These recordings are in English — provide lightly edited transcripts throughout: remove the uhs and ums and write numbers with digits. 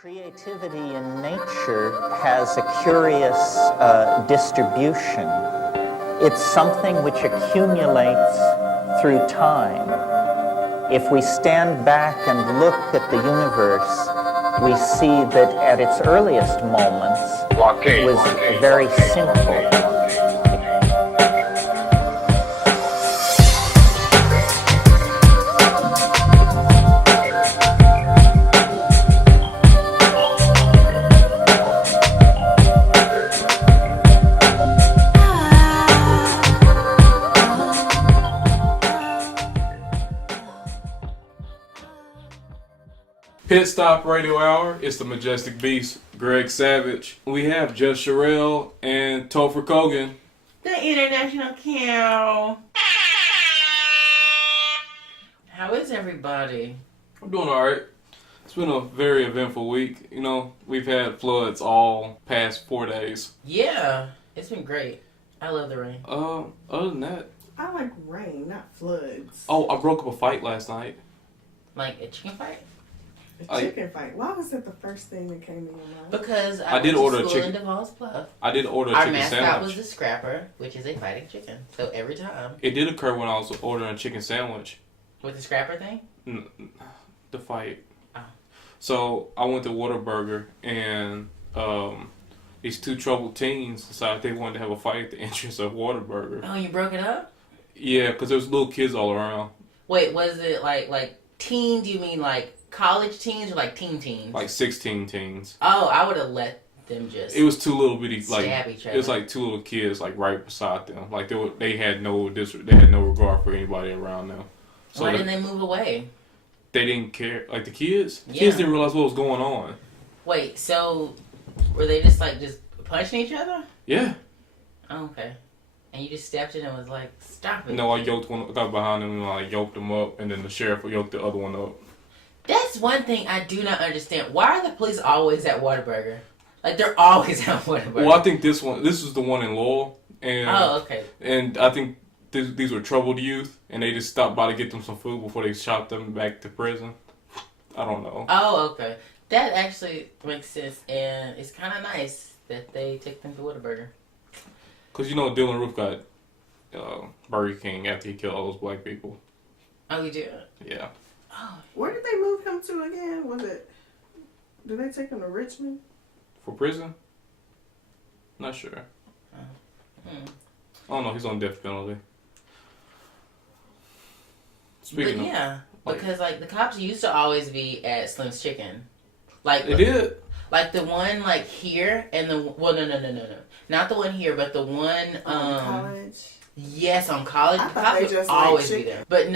Creativity in nature has a curious distribution. It's something which accumulates through time. If we stand back and look at the universe, we see that at its earliest moments, it was very simple. Pit Stop Radio Hour. It's the Majestic Beast, Greg Savage. We have Just-Cherrelle and Topher Kogen. The international cow. How is everybody? I'm doing alright. It's been a very eventful week. You know, we've had floods all past 4 days. Yeah, it's been great. I love the rain. Other than that, I like rain, not floods. oh, I broke up a fight last night. Like a chicken fight? A chicken fight. Why was that the first thing that came to your mind? Because I did order a chicken. In DeVos Bluff. I did order a Our chicken mascot sandwich. was the scrapper, which is a fighting chicken. So every time. It did occur when I was ordering a chicken sandwich. With the scrapper thing? The fight. Oh. So I went to Whataburger and these two troubled teens decided they wanted to have a fight at the entrance of Whataburger. Oh, you broke it up? Yeah, because there was little kids all around. Wait, was it like teen? Do you mean like college teens or like teen teens? Like 16 teens. Oh, I would have let them just. It was two little bitty stab each other. It was like two little kids like right beside them. Like they had no regard for anybody around them. So why didn't they move away? They didn't care. Like the kids kids didn't realize what was going on. Wait, so were they just punching each other? Yeah. Oh, okay. And you just stepped in and was like, stop it. No, I got behind them and I yoked them up, and then the sheriff yoked the other one up. That's one thing I do not understand. Why are the police always at Whataburger? Like, they're always at Whataburger. Well, I think this is the one in Lowell. And, oh, okay. And I think these were troubled youth, and they just stopped by to get them some food before they shot them back to prison. I don't know. Oh, okay. That actually makes sense, and it's kind of nice that they took them to Whataburger. Because, you know, Dylan Roof got Burger King after he killed all those black people. Oh, you did? Yeah. Oh. Where did they move him to again? Did they take him to Richmond? For prison? Not sure. I don't know. He's on death penalty. Speaking because the cops used to always be at Slim's Chicken. Like they did. Like the one here and no, not the one here, but the one on College. Yes, on College. The cops would always be there. But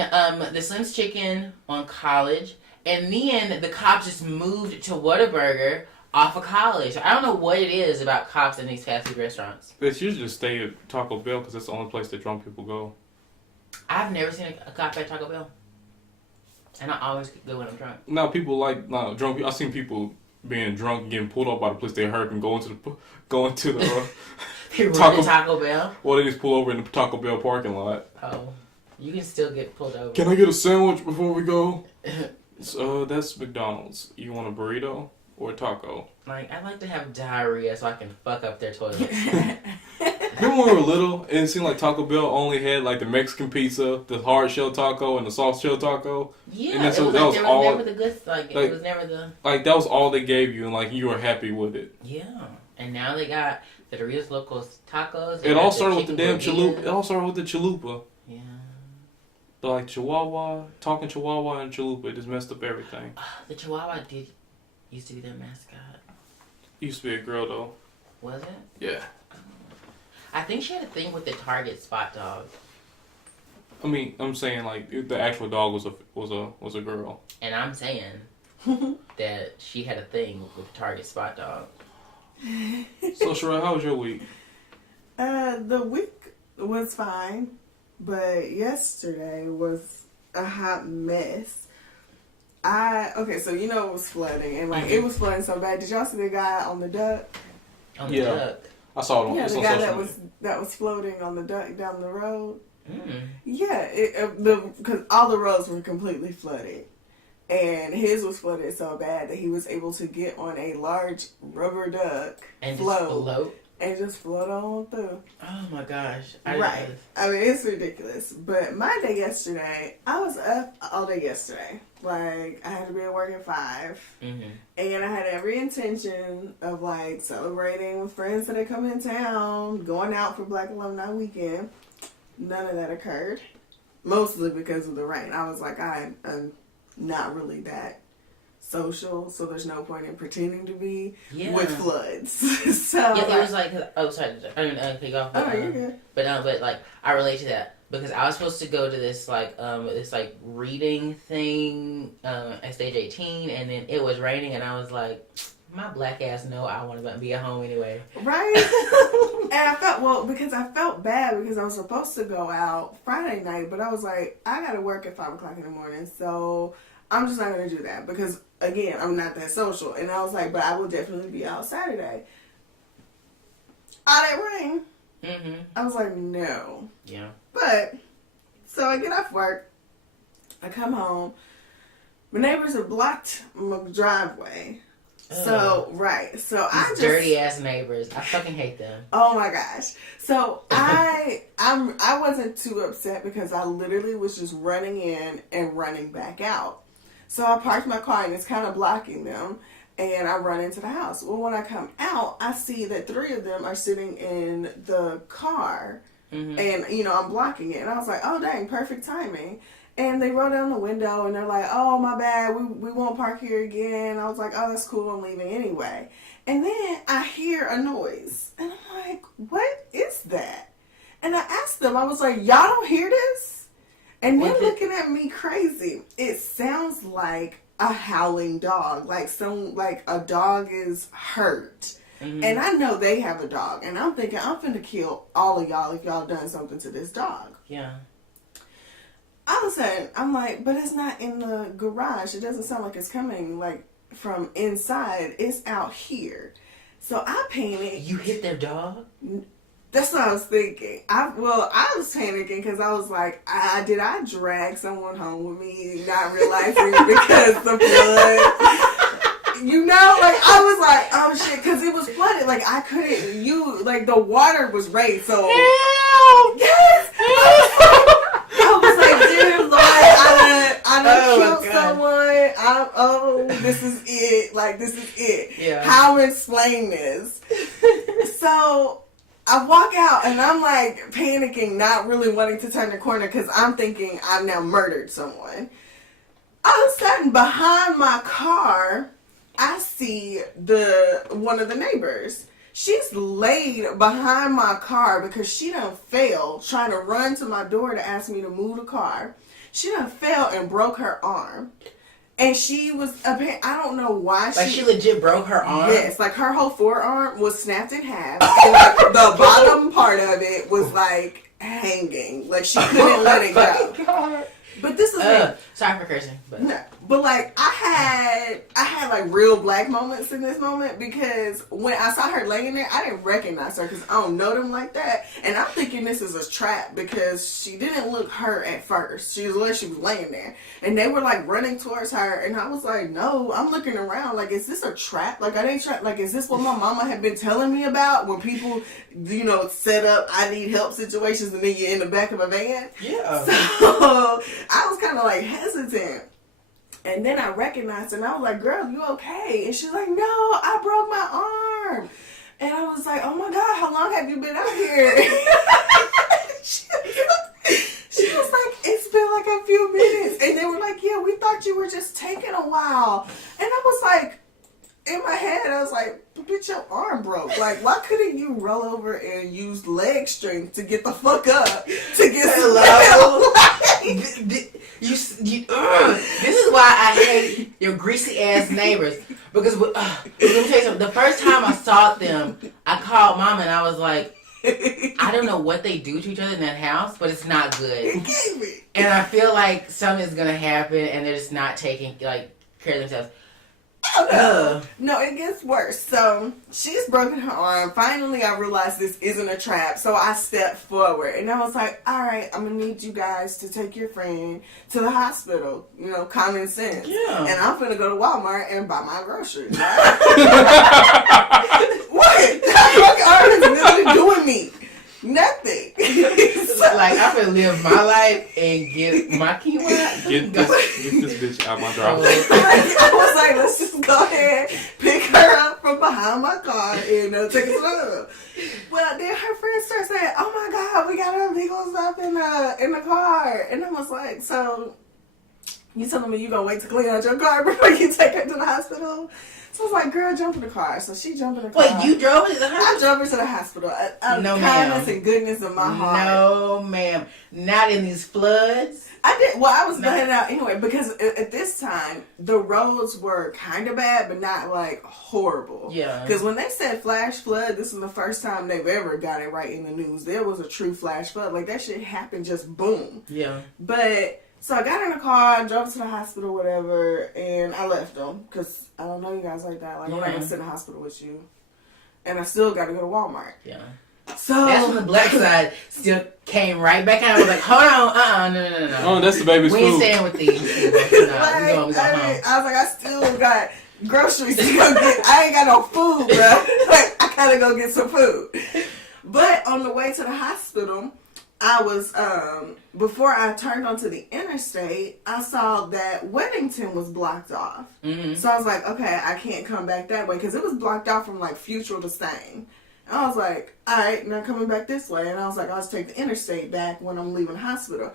the Slim's Chicken on College, and then the cops just moved to Whataburger off of College. I don't know what it is about cops in these fast food restaurants. They usually just stay at Taco Bell because that's the only place that drunk people go. I've never seen a cop at Taco Bell, and I always go when I'm drunk. No, people drunk people. I've seen people being drunk and getting pulled up by the police they hurt and going to the Taco Bell. Well, they just pull over in the Taco Bell parking lot. Oh, you can still get pulled over. Can I get a sandwich before we go? So that's McDonald's. You want a burrito or a taco? Like, I like to have diarrhea so I can fuck up their toilets. Remember when we were little and it seemed like Taco Bell only had like the Mexican pizza, the hard shell taco, and the soft shell taco? Yeah, and it was never the good, it was never the... Like, that was all they gave you and like you were happy with it. Yeah, and now they got the Doritos Locos tacos. It all started with the damn chalupa. It all started with the chalupa. Yeah. The like Chihuahua, talking Chihuahua and chalupa, it just messed up everything. The Chihuahua used to be their mascot. Used to be a girl though. Was it? Yeah. I think she had a thing with the Target spot dog. I mean, I'm saying like the actual dog was a girl. And I'm saying that she had a thing with the Target spot dog. So Cherrelle, how was your week? The week was fine, but yesterday was a hot mess. So you know it was flooding, and it was flooding so bad. Did y'all see the guy on the duck? On the duck? I saw it on the guy that was floating on the duck down the road. Mm. Yeah, because all the roads were completely flooded. And his was flooded so bad that he was able to get on a large rubber duck and float. And just float on through. Oh my gosh. Right. I mean, it's ridiculous. But my day yesterday, I was up all day yesterday. Like, I had to be at work at 5. Mm-hmm. And I had every intention of, like, celebrating with friends that had come in town, going out for Black Alumni Weekend. None of that occurred. Mostly because of the rain. I was like, I'm not really that social, so there's no point in pretending to be with floods. So yeah, there was like, oh sorry, I didn't cut you off. But, you're good. But like I relate to that because I was supposed to go to this reading thing at stage 18, and then it was raining, and I was like, my black ass no, I want to be at home anyway. Right. And I felt bad because I was supposed to go out Friday night, but I was like, I gotta work at 5 o'clock in the morning, so I'm just not going to do that because, again, I'm not that social. And I was like, but I will definitely be out Saturday. All that rain. Mm-hmm. I was like, no. Yeah. But, so I get off work. I come home. My neighbors have blocked my driveway. So, right. So I just... dirty ass neighbors. I fucking hate them. Oh my gosh. So I wasn't too upset because I literally was just running in and running back out. So I parked my car and it's kind of blocking them, and I run into the house. Well, when I come out, I see that 3 of them are sitting in the car, and, I'm blocking it. And I was like, oh, dang, perfect timing. And they roll down the window, and they're like, oh, my bad, we won't park here again. I was like, oh, that's cool, I'm leaving anyway. And then I hear a noise, and I'm like, what is that? And I asked them, I was like, y'all don't hear this? And they're looking at me crazy. It sounds like a howling dog. Like a dog is hurt. Mm-hmm. And I know they have a dog. And I'm thinking, I'm finna kill all of y'all if y'all done something to this dog. Yeah. All of a sudden, I'm like, but it's not in the garage. It doesn't sound like it's coming, like, from inside. It's out here. So I panicked. You hit their dog? That's what I was thinking. I was panicking because I was like, did I drag someone home with me, not realizing because the flood? I was like, oh shit, because it was flooded. Like I couldn't. The water was raised. So yes, I was like, dude, like I done killed someone. This is it. Like this is it. Yeah. How to explain this? So I walk out and I'm like panicking, not really wanting to turn the corner because I'm thinking I've now murdered someone. All of a sudden, behind my car, I see one of the neighbors. She's laid behind my car because she done fell trying to run to my door to ask me to move the car. She done fell and broke her arm. And she was, I don't know why she legit broke her arm? Yes, like her whole forearm was snapped in half. And like the bottom part of it was like hanging. Like she couldn't let it go. God. But this is sorry for cursing. But like I had like real black moments in this moment because when I saw her laying there, I didn't recognize her because I don't know them like that, and I'm thinking this is a trap because she didn't look hurt at first. She was laying there, and they were like running towards her, and I was like, no, I'm looking around like, is this a trap? Like I didn't trap. Like is this what my mama had been telling me about when people, set up I need help situations and then you're in the back of a van? Yeah. So I was kind of like hesitant. And then I recognized her and I was like, girl, you okay? And she's like, no, I broke my arm. And I was like, oh my God, how long have you been out here? she was like, it's been like a few minutes. And they were like, yeah, we thought you were just taking a while. And I was like, in my head, I was like, but bitch, your arm broke. Like, why couldn't you roll over and use leg strength to get the fuck up? To get some This is why I hate your greasy ass neighbors. Because let me tell you something. The first time I saw them, I called mom and I was like, I don't know what they do to each other in that house, but it's not good. And I feel like something's gonna happen and they're just not taking care of themselves. No, it gets worse. So she's broken her arm. Finally, I realized this isn't a trap. So I stepped forward and I was like, all right, I'm going to need you guys to take your friend to the hospital. You know, common sense. Yeah. And I'm going to go to Walmart and buy my groceries. Right? What? That arm is literally doing me. Nothing. Like, I'm going to live my life and get my quinoa. Get this bitch out my driveway. I was like, let's just go ahead, pick her up from behind my car, and take her to the hospital. Well, then her friends start saying, "Oh my God, we got illegal stuff in the car," and I was like, "So you telling me you gonna wait to clean out your car before you take her to the hospital?" So I was like, girl, jump in the car. So she jumped in the car. Wait, you drove her to the hospital? I drove her to the hospital. Out of kindness and goodness of my heart. No, ma'am. Not in these floods. I did. Well, I was heading out anyway because at this time the roads were kind of bad, but not like horrible. Yeah. Because when they said flash flood, this is the first time they've ever got it right in the news. There was a true flash flood. Like that shit happened just boom. Yeah. But so I got in the car, drove to the hospital, whatever, and I left them because I don't know you guys like that. Like I'm not gonna sit in the hospital with you, and I still got to go to Walmart. Yeah. So that's when the black side still came right back out. I was like, hold on, no. Oh, that's the baby's food. We ain't staying with these. No, like, we go home. I was like, I still got groceries to go get. I ain't got no food, bro. Like, I gotta go get some food. But on the way to the hospital, I was, before I turned onto the interstate, I saw that Weddington was blocked off. Mm-hmm. So I was like, okay, I can't come back that way because it was blocked off from like Futrall to Stain. And I was like, all right, now coming back this way. And I was like, I'll just take the interstate back when I'm leaving the hospital.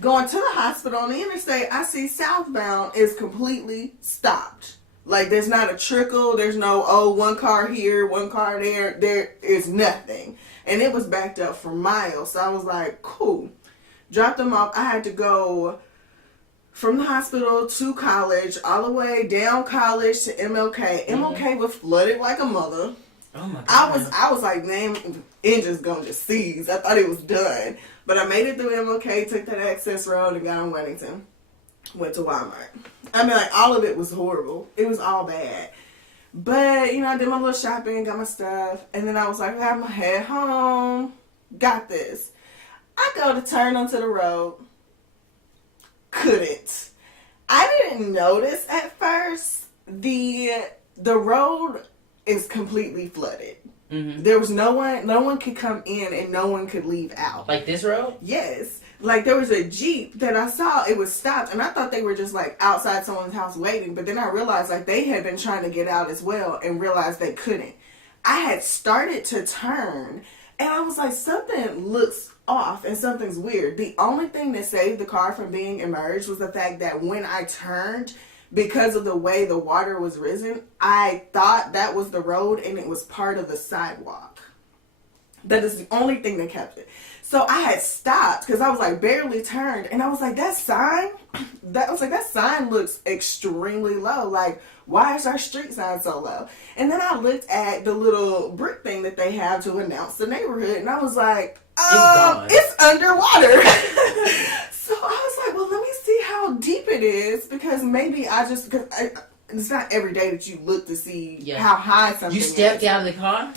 Going to the hospital on the interstate, I see southbound is completely stopped. Like, there's not a trickle. There's no, one car here, one car there. There is nothing. And it was backed up for miles. So I was like, cool. Dropped them off. I had to go from the hospital to college, all the way down college to MLK. Mm-hmm. MLK was flooded like a mother. Oh my God. I was like, man, engine's gonna just seize. I thought it was done. But I made it through MLK, took that access road and got on Weddington. Went to Walmart. I mean, like, all of it was horrible. It was all bad. But, I did my little shopping, got my stuff. And then I was like, I have my head home. Got this. I go to turn onto the road. Couldn't. I didn't notice at first the road is completely flooded. Mm-hmm. There was no one could come in and no one could leave out. Like this road? Yes. Like there was a Jeep that I saw, it was stopped, and I thought they were just like outside someone's house waiting, but then I realized like they had been trying to get out as well and realized they couldn't. I had started to turn and I was like, something looks off and something's weird. The only thing that saved the car from being immersed was the fact that when I turned, because of the way the water was risen, I thought that was the road and it was part of the sidewalk. That is the only thing that kept it. So I had stopped because I was like barely turned and I was like, that sign looks extremely low. Like, why is our street sign so low? And then I looked at the little brick thing that they have to announce the neighborhood and I was like, it's underwater. So I was like, well, let me see how deep it is because maybe it's not every day that you look to see how high something is. You stepped out of the car?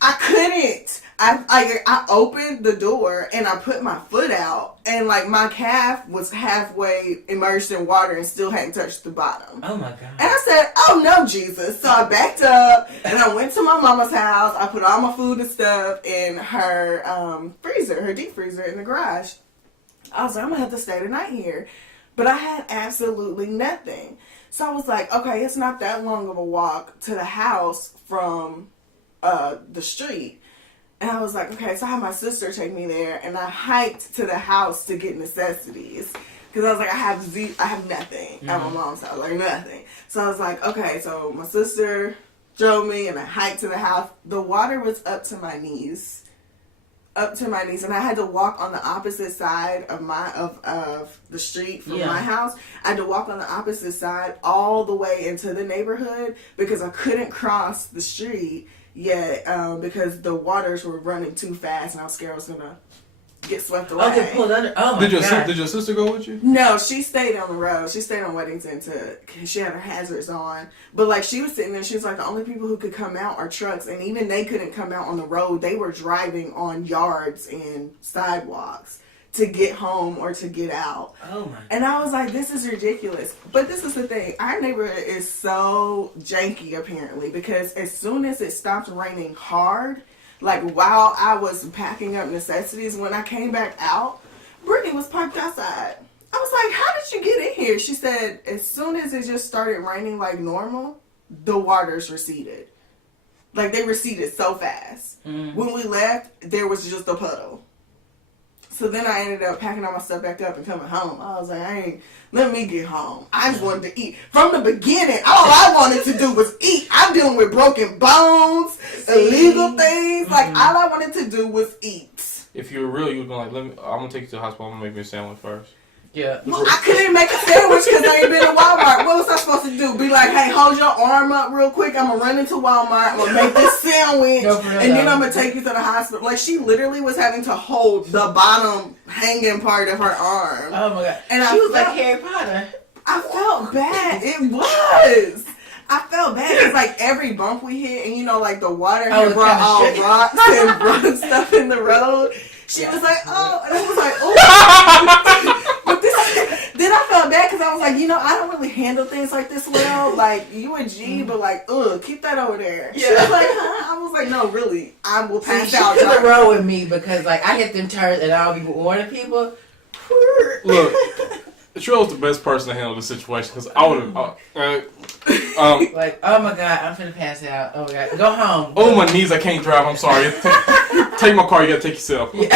I couldn't. I opened the door and I put my foot out and like my calf was halfway immersed in water and still hadn't touched the bottom. Oh my God. And I said, oh no, Jesus. So I backed up and I went to my mama's house. I put all my food and stuff in her freezer, her deep freezer in the garage. I was like, I'm going to have to stay the night here. But I had absolutely nothing. So I was like, okay, it's not that long of a walk to the house from the street. And I was like, okay, so I had my sister take me there, and I hiked to the house to get necessities. Because I was like, I have nothing at my mom's house, like nothing. So I was like, okay, so my sister drove me, and I hiked to the house. The water was up to my knees. And I had to walk on the opposite side of the street from my house. I had to walk on the opposite side all the way into the neighborhood because I couldn't cross the street yet because the waters were running too fast and I was scared I was gonna get swept away. Oh, get pulled under. Oh my God. Did your sister go with you? No, she stayed on the road. She stayed on Weddington cause she had her hazards on. But like she was sitting there, she was like the only people who could come out are trucks, and even they couldn't come out on the road. They were driving on yards and sidewalks to get home or to get out. Oh my. And I was like, this is ridiculous. But this is the thing. Our neighborhood is so janky apparently, because as soon as it stopped raining hard, like while I was packing up necessities, when I came back out, Brittany was parked outside. I was like, how did you get in here? She said, as soon as it just started raining like normal, the waters receded. Like they receded so fast. Mm-hmm. When we left, there was just a puddle. So then I ended up packing all my stuff back up and coming home. I was like, let me get home. I just wanted to eat. From the beginning, all I wanted to do was eat. I'm dealing with broken bones, illegal things. Like, all I wanted to do was eat. If you were real, you would be like, I'm going to take you to the hospital. I'm going to make me a sandwich first. Yeah. Well, I couldn't make a sandwich because I ain't been to Walmart. What was I supposed to do? Be like, hey, hold your arm up real quick. I'm going to run into Walmart. I'm going to make this sandwich. And then I'm going to take you to the hospital. Like, she literally was having to hold the bottom hanging part of her arm. Oh, my God. And she was like Harry Potter. I felt bad. It was. I felt bad because, like, every bump we hit, and, you know, like, the water had brought all rocks and brought stuff in the road. She was like, oh. And I was like, oh. Then I felt bad because I was like, you know, I don't really handle things like this well. Like, you a G, but like, keep that over there. Yeah. She was like, huh? I was like, no, really, I will pass out. She couldn't roll with me because, like, I hit them turns and I'll be warning people. Look, Cherrelle's the best person to handle the situation because I would have. Like, oh my God, I'm finna pass out. Oh my God, go home. Oh, my knees, I can't drive. I'm sorry. Take my car. You gotta take yourself. Yeah.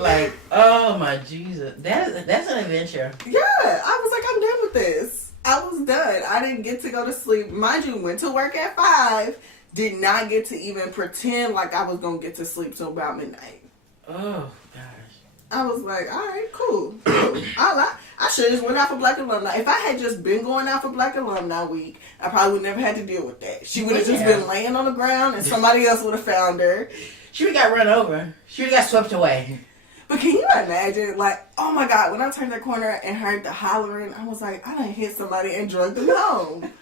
Like, oh my Jesus, that's an adventure. Yeah, I was like, I'm done with this. I was done. I didn't get to go to sleep. Mind you, went to work at 5. Did not get to even pretend like I was gonna get to sleep till about midnight. Oh gosh. I was like, all right, cool. I should have just went out for Black Alumni. If I had just been going out for Black Alumni Week, I probably would never had to deal with that. She would have just been laying on the ground and somebody else would have found her. She would have got run over. She would have got swept away. But can you imagine, like, oh my God, when I turned that corner and heard the hollering, I was like, I done hit somebody and drugged them home.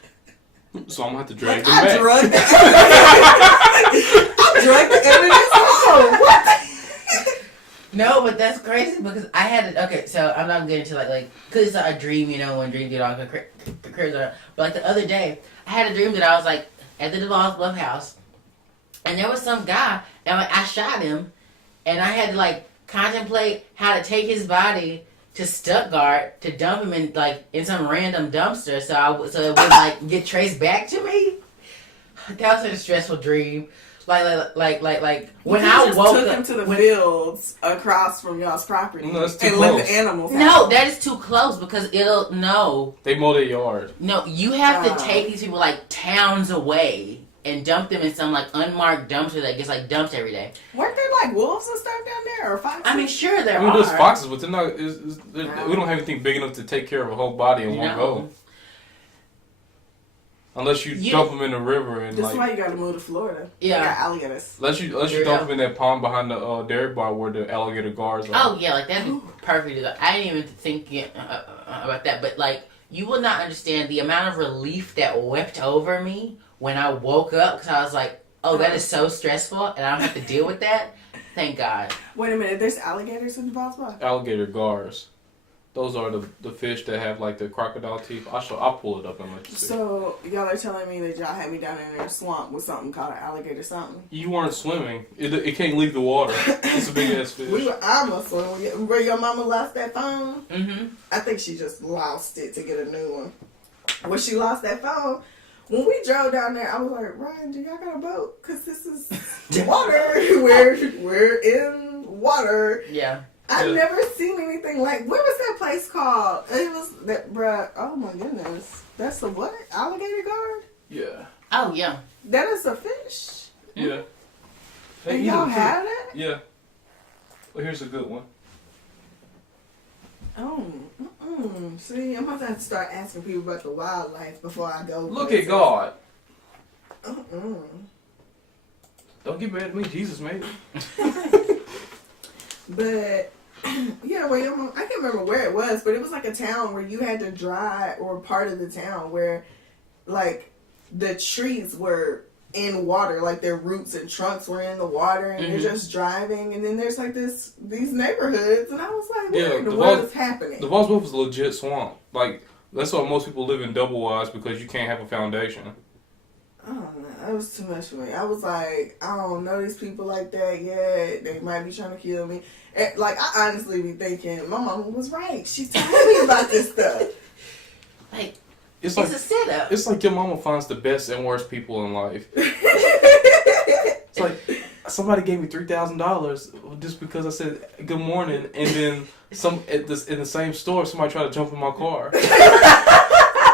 So I'm going to have to drag them I back. Drugged the I drugged the evidence home. What the? No, but that's crazy because I had it. Okay, so I'm not getting into like because it's a dream, you know, when dreams get all crazy. But like the other day, I had a dream that I was like at the DeVos Bluff house, and there was some guy, and like I shot him, and I had to like contemplate how to take his body to Stuttgart to dump him in some random dumpster, so it would like get traced back to me. That was a stressful dream. Like when I woke up, took him to the fields across from y'all's property no, that's too and close. let the animals out. No, that is too close because no. They mow their yard. No, you have to take these people like towns away and dump them in some like unmarked dumpster that gets like dumped every day. Weren't there like wolves and stuff down there or foxes? I mean, sure there I mean, are. there's foxes, but they're not. We don't have anything big enough to take care of a whole body in one go. Unless you dump them in the river and That's why you gotta move to Florida. Yeah, you got alligators. Unless you dump them in that pond behind the dairy bar where the alligator guards are. Oh yeah, like that'd be perfect. I didn't even think about that, but like you will not understand the amount of relief that wept over me when I woke up because I was like, oh, that is so stressful and I don't have to deal with that. Thank God. Wait a minute, there's alligators in the Boswell? Alligator guards. Those are the fish that have like the crocodile teeth. I'll pull it up and let you see. So y'all are telling me that y'all had me down in a swamp with something called an alligator something? You weren't swimming. It can't leave the water. It's a big ass fish. I must swim. Where your mama lost that phone? Mm-hmm. I think she just lost it to get a new one. When she lost that phone, when we drove down there, I was like, Ryan, do y'all got a boat? Because this is water. We're in water. Yeah. I've never seen anything like. What was that place called? It was that, bruh. Oh my goodness, that's a what? Alligator guard? Yeah. Oh yeah. That is a fish. Yeah. And y'all have that? Yeah. Well, here's a good one. Oh, see, I'm about to have to start asking people about the wildlife before I go. Look at God. Mm-mm. Don't get mad at me. Jesus made it. But yeah, well, your mom, I can't remember where it was, but it was like a town where you had to drive, or part of the town where like the trees were in water, like their roots and trunks were in the water, and you're just driving, and then there's like these neighborhoods, and I was like, what in the world is happening? The Boswell was a legit swamp. Like, that's why most people live in double wides, because you can't have a foundation. I don't know. That was too much for me. I was like, I don't know these people like that yet. They might be trying to kill me. And, like, I honestly be thinking, my mama was right. She told me about this stuff. Like, it's a setup. It's like your mama finds the best and worst people in life. It's like, somebody gave me $3,000 just because I said good morning, and then in the same store, somebody tried to jump in my car.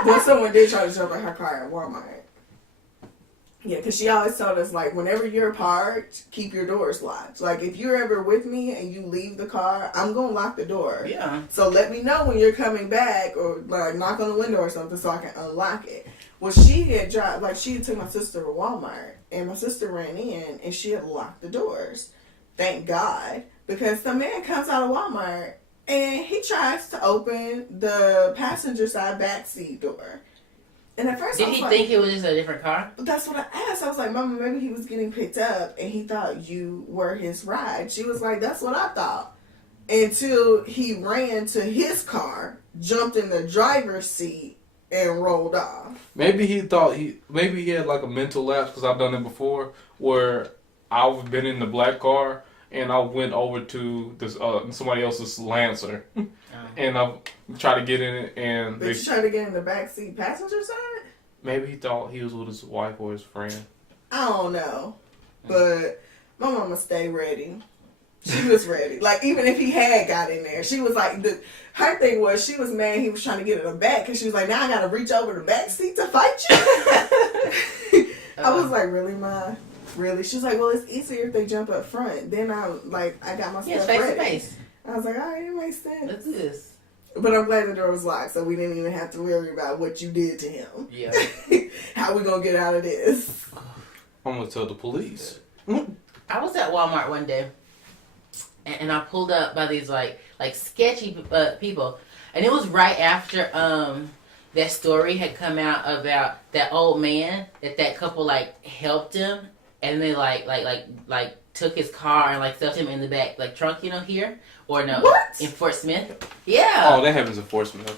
Well, someone did try to jump in her car at Walmart. Yeah, because she always told us, like, whenever you're parked, keep your doors locked. Like, if you're ever with me and you leave the car, I'm going to lock the door. Yeah. So let me know when you're coming back, or, like, knock on the window or something so I can unlock it. Well, she had took my sister to Walmart, and my sister ran in, and she had locked the doors. Thank God. Because the man comes out of Walmart, and he tries to open the passenger side backseat door. And at first, did he think it was just a different car? That's what I asked. I was like, Mama, maybe he was getting picked up and he thought you were his ride. She was like, that's what I thought. Until he ran to his car, jumped in the driver's seat, and rolled off. Maybe he had like a mental lapse, because I've done it before, where I've been in the black car and I went over to this somebody else's Lancer. And I tried to get in it, and But you tried to get in the backseat passenger side? Maybe he thought he was with his wife or his friend. I don't know. But my mama stayed ready. She was ready. Like, even if he had got in there, she was like, her thing was, she was mad he was trying to get in the back, because she was like, now I got to reach over the back seat to fight you. I was like, really, Ma? Really? She's like, well, it's easier if they jump up front. Then I got my stuff face ready. to face. I was like, all right, it makes sense. Let's do this. But I'm glad the door was locked, so we didn't even have to worry about what you did to him. Yeah. How we gonna get out of this? I'm gonna tell the police. I was at Walmart one day, and I pulled up by these like sketchy people, and it was right after that story had come out about that old man that couple like helped him, and they like took his car and like stuffed him in the back like trunk, here or no? What? In Fort Smith? Yeah. Oh, that happens in Fort Smith.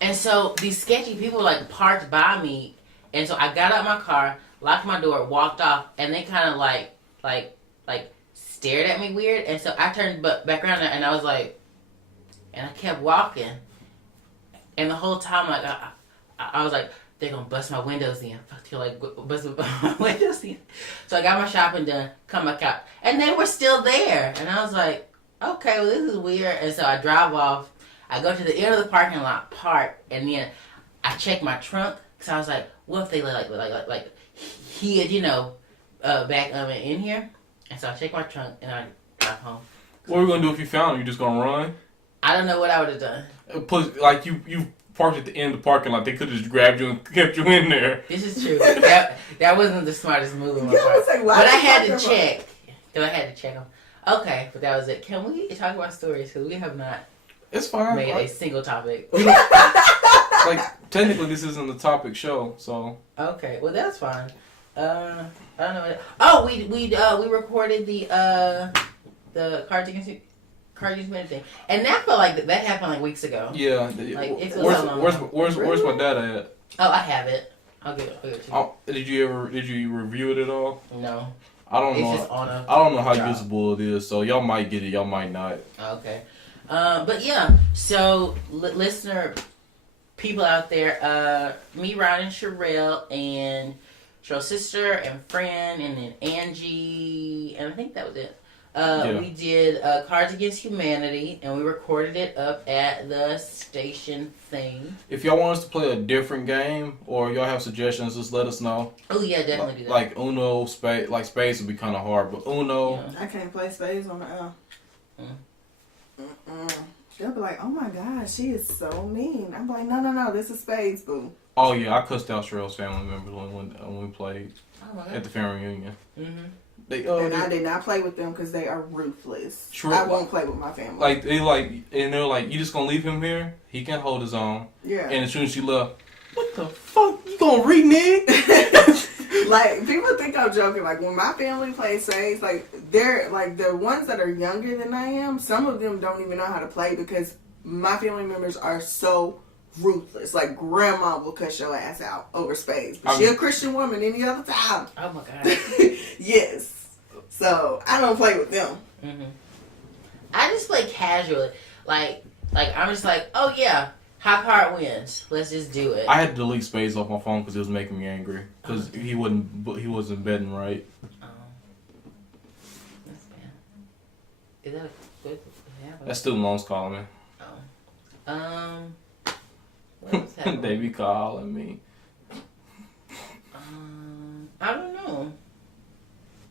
And so these sketchy people like parked by me, and so I got out my car, locked my door, walked off, and they kind of like stared at me weird, and so I turned back around and I was like, and I kept walking, and the whole time like I was like, they're gonna bust my windows in. Fuck, you like bust my windows in. So I got my shopping done, come back out, and they were still there, and I was like, okay, well this is weird, and so I drive off. I go to the end of the parking lot, park, and then I check my trunk, because I was like, what if they like hid, back in here? And so I check my trunk, and I drive home. What are we gonna do if you found him? You just gonna run? I don't know what I would have done. Plus, like you parked at the end of the parking lot. They could have just grabbed you and kept you in there. This is true. that wasn't the smartest move on my part. Like, but I had to check. Because I had to check them. Okay, but that was it. Can we talk about stories? Because we have not It's fine. made a single topic. Like, technically, this isn't the topic show, so. Okay, well that's fine. I don't know. Oh, we recorded the Cards Against Humanity thing, and that felt like that happened like weeks ago. Yeah. Like, it feels so long ago. Where's my dad at? Oh, I have it. I'll give it to you. Oh, did you review it at all? No. I don't know. It's just on a I don't know how job. usable it is, so y'all might get it, y'all might not. Okay. But yeah, so listener people out there, me, Ron, and Cherrelle, and Cherrelle's sister and friend, and then Angie, and I think that was it. We did Cards Against Humanity, and we recorded it up at the station thing. If y'all want us to play a different game, or y'all have suggestions, just let us know. Oh yeah, definitely do that. Like Uno, Spades would be kind of hard, but Uno. I can't play spades on the L. They'll be like, oh my gosh, she is so mean. I'm like, no, this is spades, boo. Oh yeah, I cussed out Cherrelle's family members when we played at the family reunion. And I did not play with them because they are ruthless. I won't play with my family. And they're like, you just gonna leave him here? He can't hold his own. Yeah. And as soon as she left, what the fuck? You gonna renege? Like, people think I'm joking. Like, when my family plays Saints, they're, the ones that are younger than I am, some of them don't even know how to play because my family members are so ruthless. Like, grandma will cuss your ass out over spades. But she a Christian woman any other time. Oh, my God. Yes. So, I don't play with them. Mm-hmm. I just play casually. Like, I'm just like, oh, yeah. High card wins. Let's just do it. I had to delete spades off my phone because it was making me angry. Because he wasn't betting right. Oh, that's bad. Is that a good? That's student loans calling me. Oh, what else happened? They be calling me. I don't know.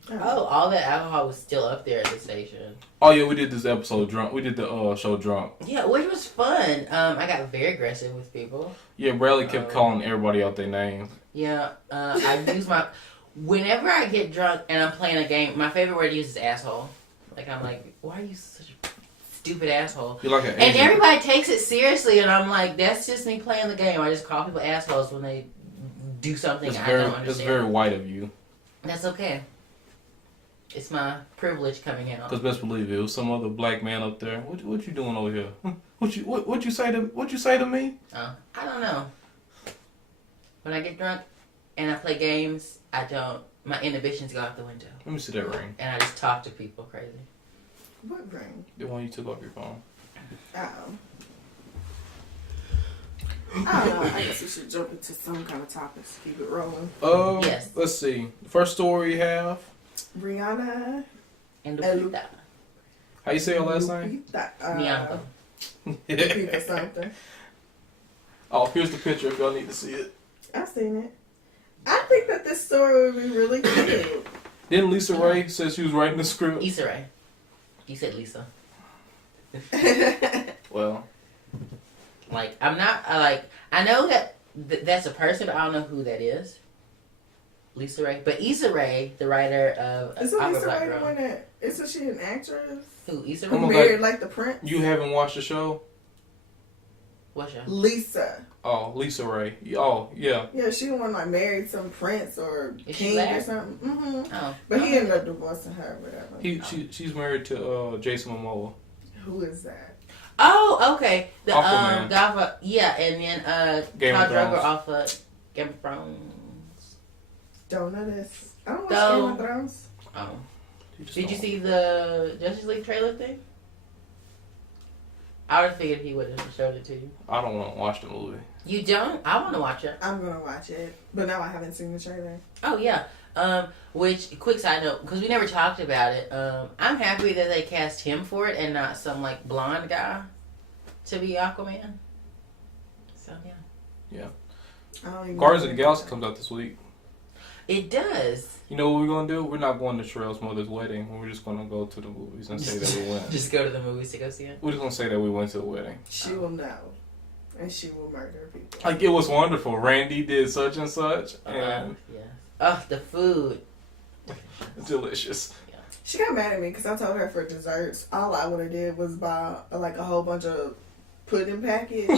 Oh, all that alcohol was still up there at the station. Oh yeah, we did this episode drunk. We did the show drunk. Yeah, which was fun. I got very aggressive with people. Yeah, Bradley kept calling everybody out their name. Yeah, I use my. Whenever I get drunk and I'm playing a game, my favorite word to use is asshole. Like, I'm like, why are you such a stupid asshole? You're like an and everybody takes it seriously, and I'm like, that's just me playing the game. I just call people assholes when they do something I don't understand. It's very white of you. That's okay. It's my privilege coming out. Cause best believe it was some other black man up there. What you doing over here? What you say to me? I don't know. When I get drunk and I play games, my inhibitions go out the window. Let me see that ring. And I just talk to people crazy. What ring? The one you took off your phone. I don't know. I guess we should jump into some kind of topics. Keep it rolling. Yes. Let's see. The first story we have. Rihanna and Lupita. How you say her last name? Nyong'o. Lupita something. Oh, here's the picture if y'all need to see it. I've seen it. I think that this story would be really cute. Didn't Lisa Ray say she was writing the script? Issa Rae. You said Lisa. Well. Like, I'm not, I know that that's a person, but I don't know who that is. Lisa Ray. But Issa Rae, the writer of Isn't Aqua Lisa Black Ray Girl. the one that, isn't she an actress? Who, Issa Who Rae? married like the prince? You haven't watched the show? What show? Lisa. Oh, Lisa Ray. Oh, yeah. Yeah, she the one like married some prince or king or something. Mm-hmm. Oh. But he ended up divorcing her, whatever. She's married to Jason Momoa. Who is that? Oh, okay. The Aquaman. Gaffa, yeah, and then Khal Drogo off of Game of Thrones. Don't know this. I don't watch Game of Thrones. Oh. Did you see the Justice League trailer thing? I would have figured he would have showed it to you. I don't want to watch the movie. You don't? I want to watch it. I'm going to watch it. But no, I haven't seen the trailer. Oh, yeah. Which, quick side note, because we never talked about it, I'm happy that they cast him for it and not some, blonde guy to be Aquaman. So, yeah. Yeah. Guardians of the Galaxy comes out this week. It does. You know what we're going to do? We're not going to Cherrelle's mother's wedding. We're just going to go to the movies and say that we went. Just go to the movies to go see it? We're just going to say that we went to the wedding. She will know. And she will murder people. Like, it was wonderful. Randy did such and such. And yeah. Oh, the food. Delicious. Yeah. She got mad at me because I told her for desserts, all I would have did was buy a whole bunch of pudding packets.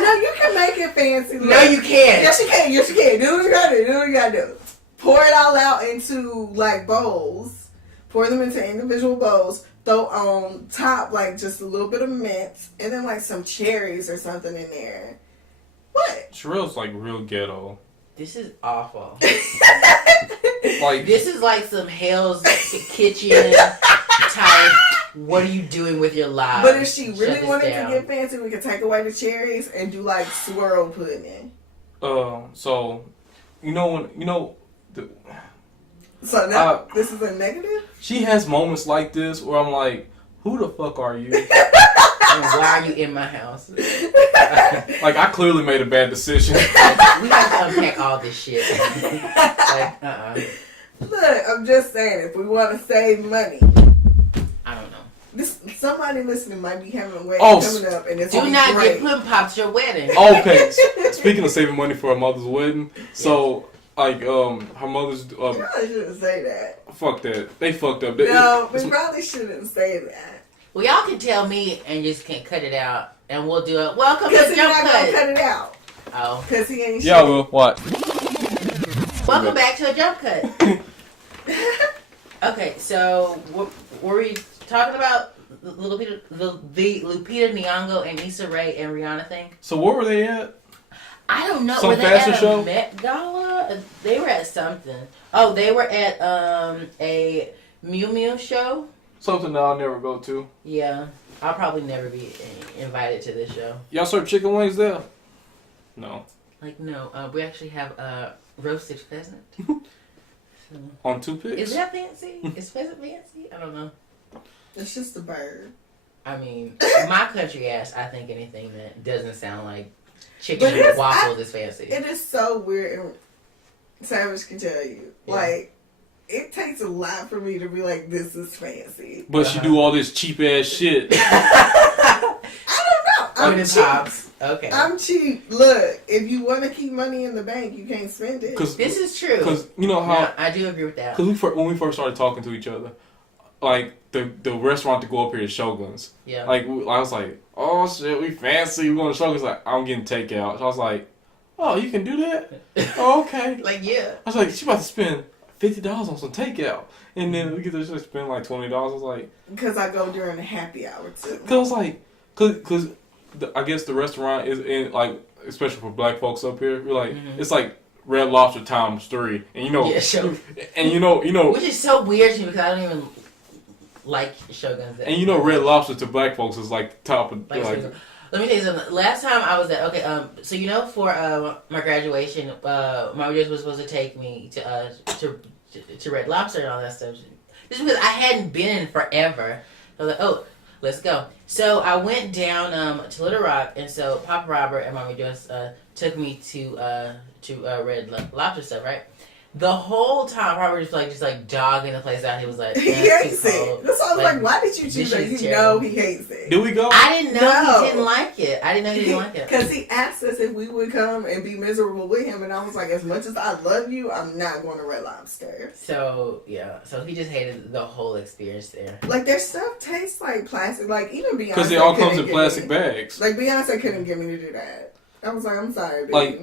No, you can make it fancy. No, you can't. Yes, you can. Yes, you can. Do what you gotta do. Do what you gotta do. Pour it all out into bowls. Pour them into individual bowls. Throw on top just a little bit of mint, and then some cherries or something in there. What? Cherrelle's real ghetto. This is awful. Like, this is some Hell's Kitchen type. What are you doing with your life? But if she really wanted to get fancy, we could take away the cherries and do swirl pudding. So, So now this is a negative? She has moments like this where I'm like, who the fuck are you? And why are you in my house? I clearly made a bad decision. We have to unpack all this shit. Look, I'm just saying, if we want to save money. I don't know. Somebody listening might be having a wedding coming up, and it's do not get pudding pops your wedding. Okay, speaking of saving money for a mother's wedding, so like her mother's. You probably shouldn't say that. Fuck that. They fucked up. No, we probably shouldn't say that. Well, y'all can tell me and just can't cut it out, and we'll do it. Welcome to Because he's Jump not Cut. gonna cut it out. Oh. Because he ain't. Yeah, well, what? Welcome back to a Jump Cut. Okay, so what were we talking about? The Lupita Nyong'o and Issa Rae and Rihanna thing? So where were they at? I don't know. Some were they fashion at show? a Met Gala? They were at something. Oh, they were at a Miu Miu show? Something that I'll never go to. Yeah. I'll probably never be invited to this show. Y'all serve chicken wings there? No. Like, no. We actually have roasted pheasant. So, On toothpicks? is that fancy? Is pheasant fancy? I don't know. It's just a bird. I mean, my country ass, I think anything that doesn't sound like chicken with waffles is fancy. It is so weird, and Savage can tell you. Yeah. Like, it takes a lot for me to be like, this is fancy. But she do all this cheap ass shit. I don't know. I'm cheap. Pops. Okay. I'm cheap. Look, if you want to keep money in the bank, you can't spend it. This is true. Because you know how... No, I do agree with that. Because when we first started talking to each other, like, the restaurant to go up here is Shogun's. Yeah. Like, I was like, oh shit, we fancy. We're going to Shogun's. Like, I'm getting takeout. So I was like, oh, you can do that? Oh, okay. Like, yeah. I was like, she about to spend $50 on some takeout. And then we get to spend like $20. I was like... Because I go during the happy hour, too. Because I was like... Because I guess the restaurant is in, like, especially for black folks up here, we're like, it's like Red Lobster times 3. And you know... Yeah, sure. And you know... Which is so weird to me because I don't even like Shogun's. And you know Red Lobster to black folks is like top of... Like, like, let me tell you something. Last time I was at so you know for my graduation, my just was supposed to take me to Red Lobster and all that stuff. Just because I hadn't been in forever, I was like, oh, let's go. So I went down to Little Rock, and so Papa Robert and Mommy Joyce took me to Red Lobster stuff, right? The whole time, Robert was just like dogging the place out. He was like, he hates it. That's why I was like, why did you choose that? You know he hates it. Did we go? I didn't know he didn't like it. I didn't know he didn't like it. Because he asked us if we would come and be miserable with him, and I was like, as much as I love you, I'm not going to Red Lobster. So, yeah. So he just hated the whole experience there. Like, their stuff tastes like plastic. Like, even Beyonce. Because it all comes in plastic bags. Like, Beyonce couldn't get me to do that. I was like, I'm sorry, baby. Like,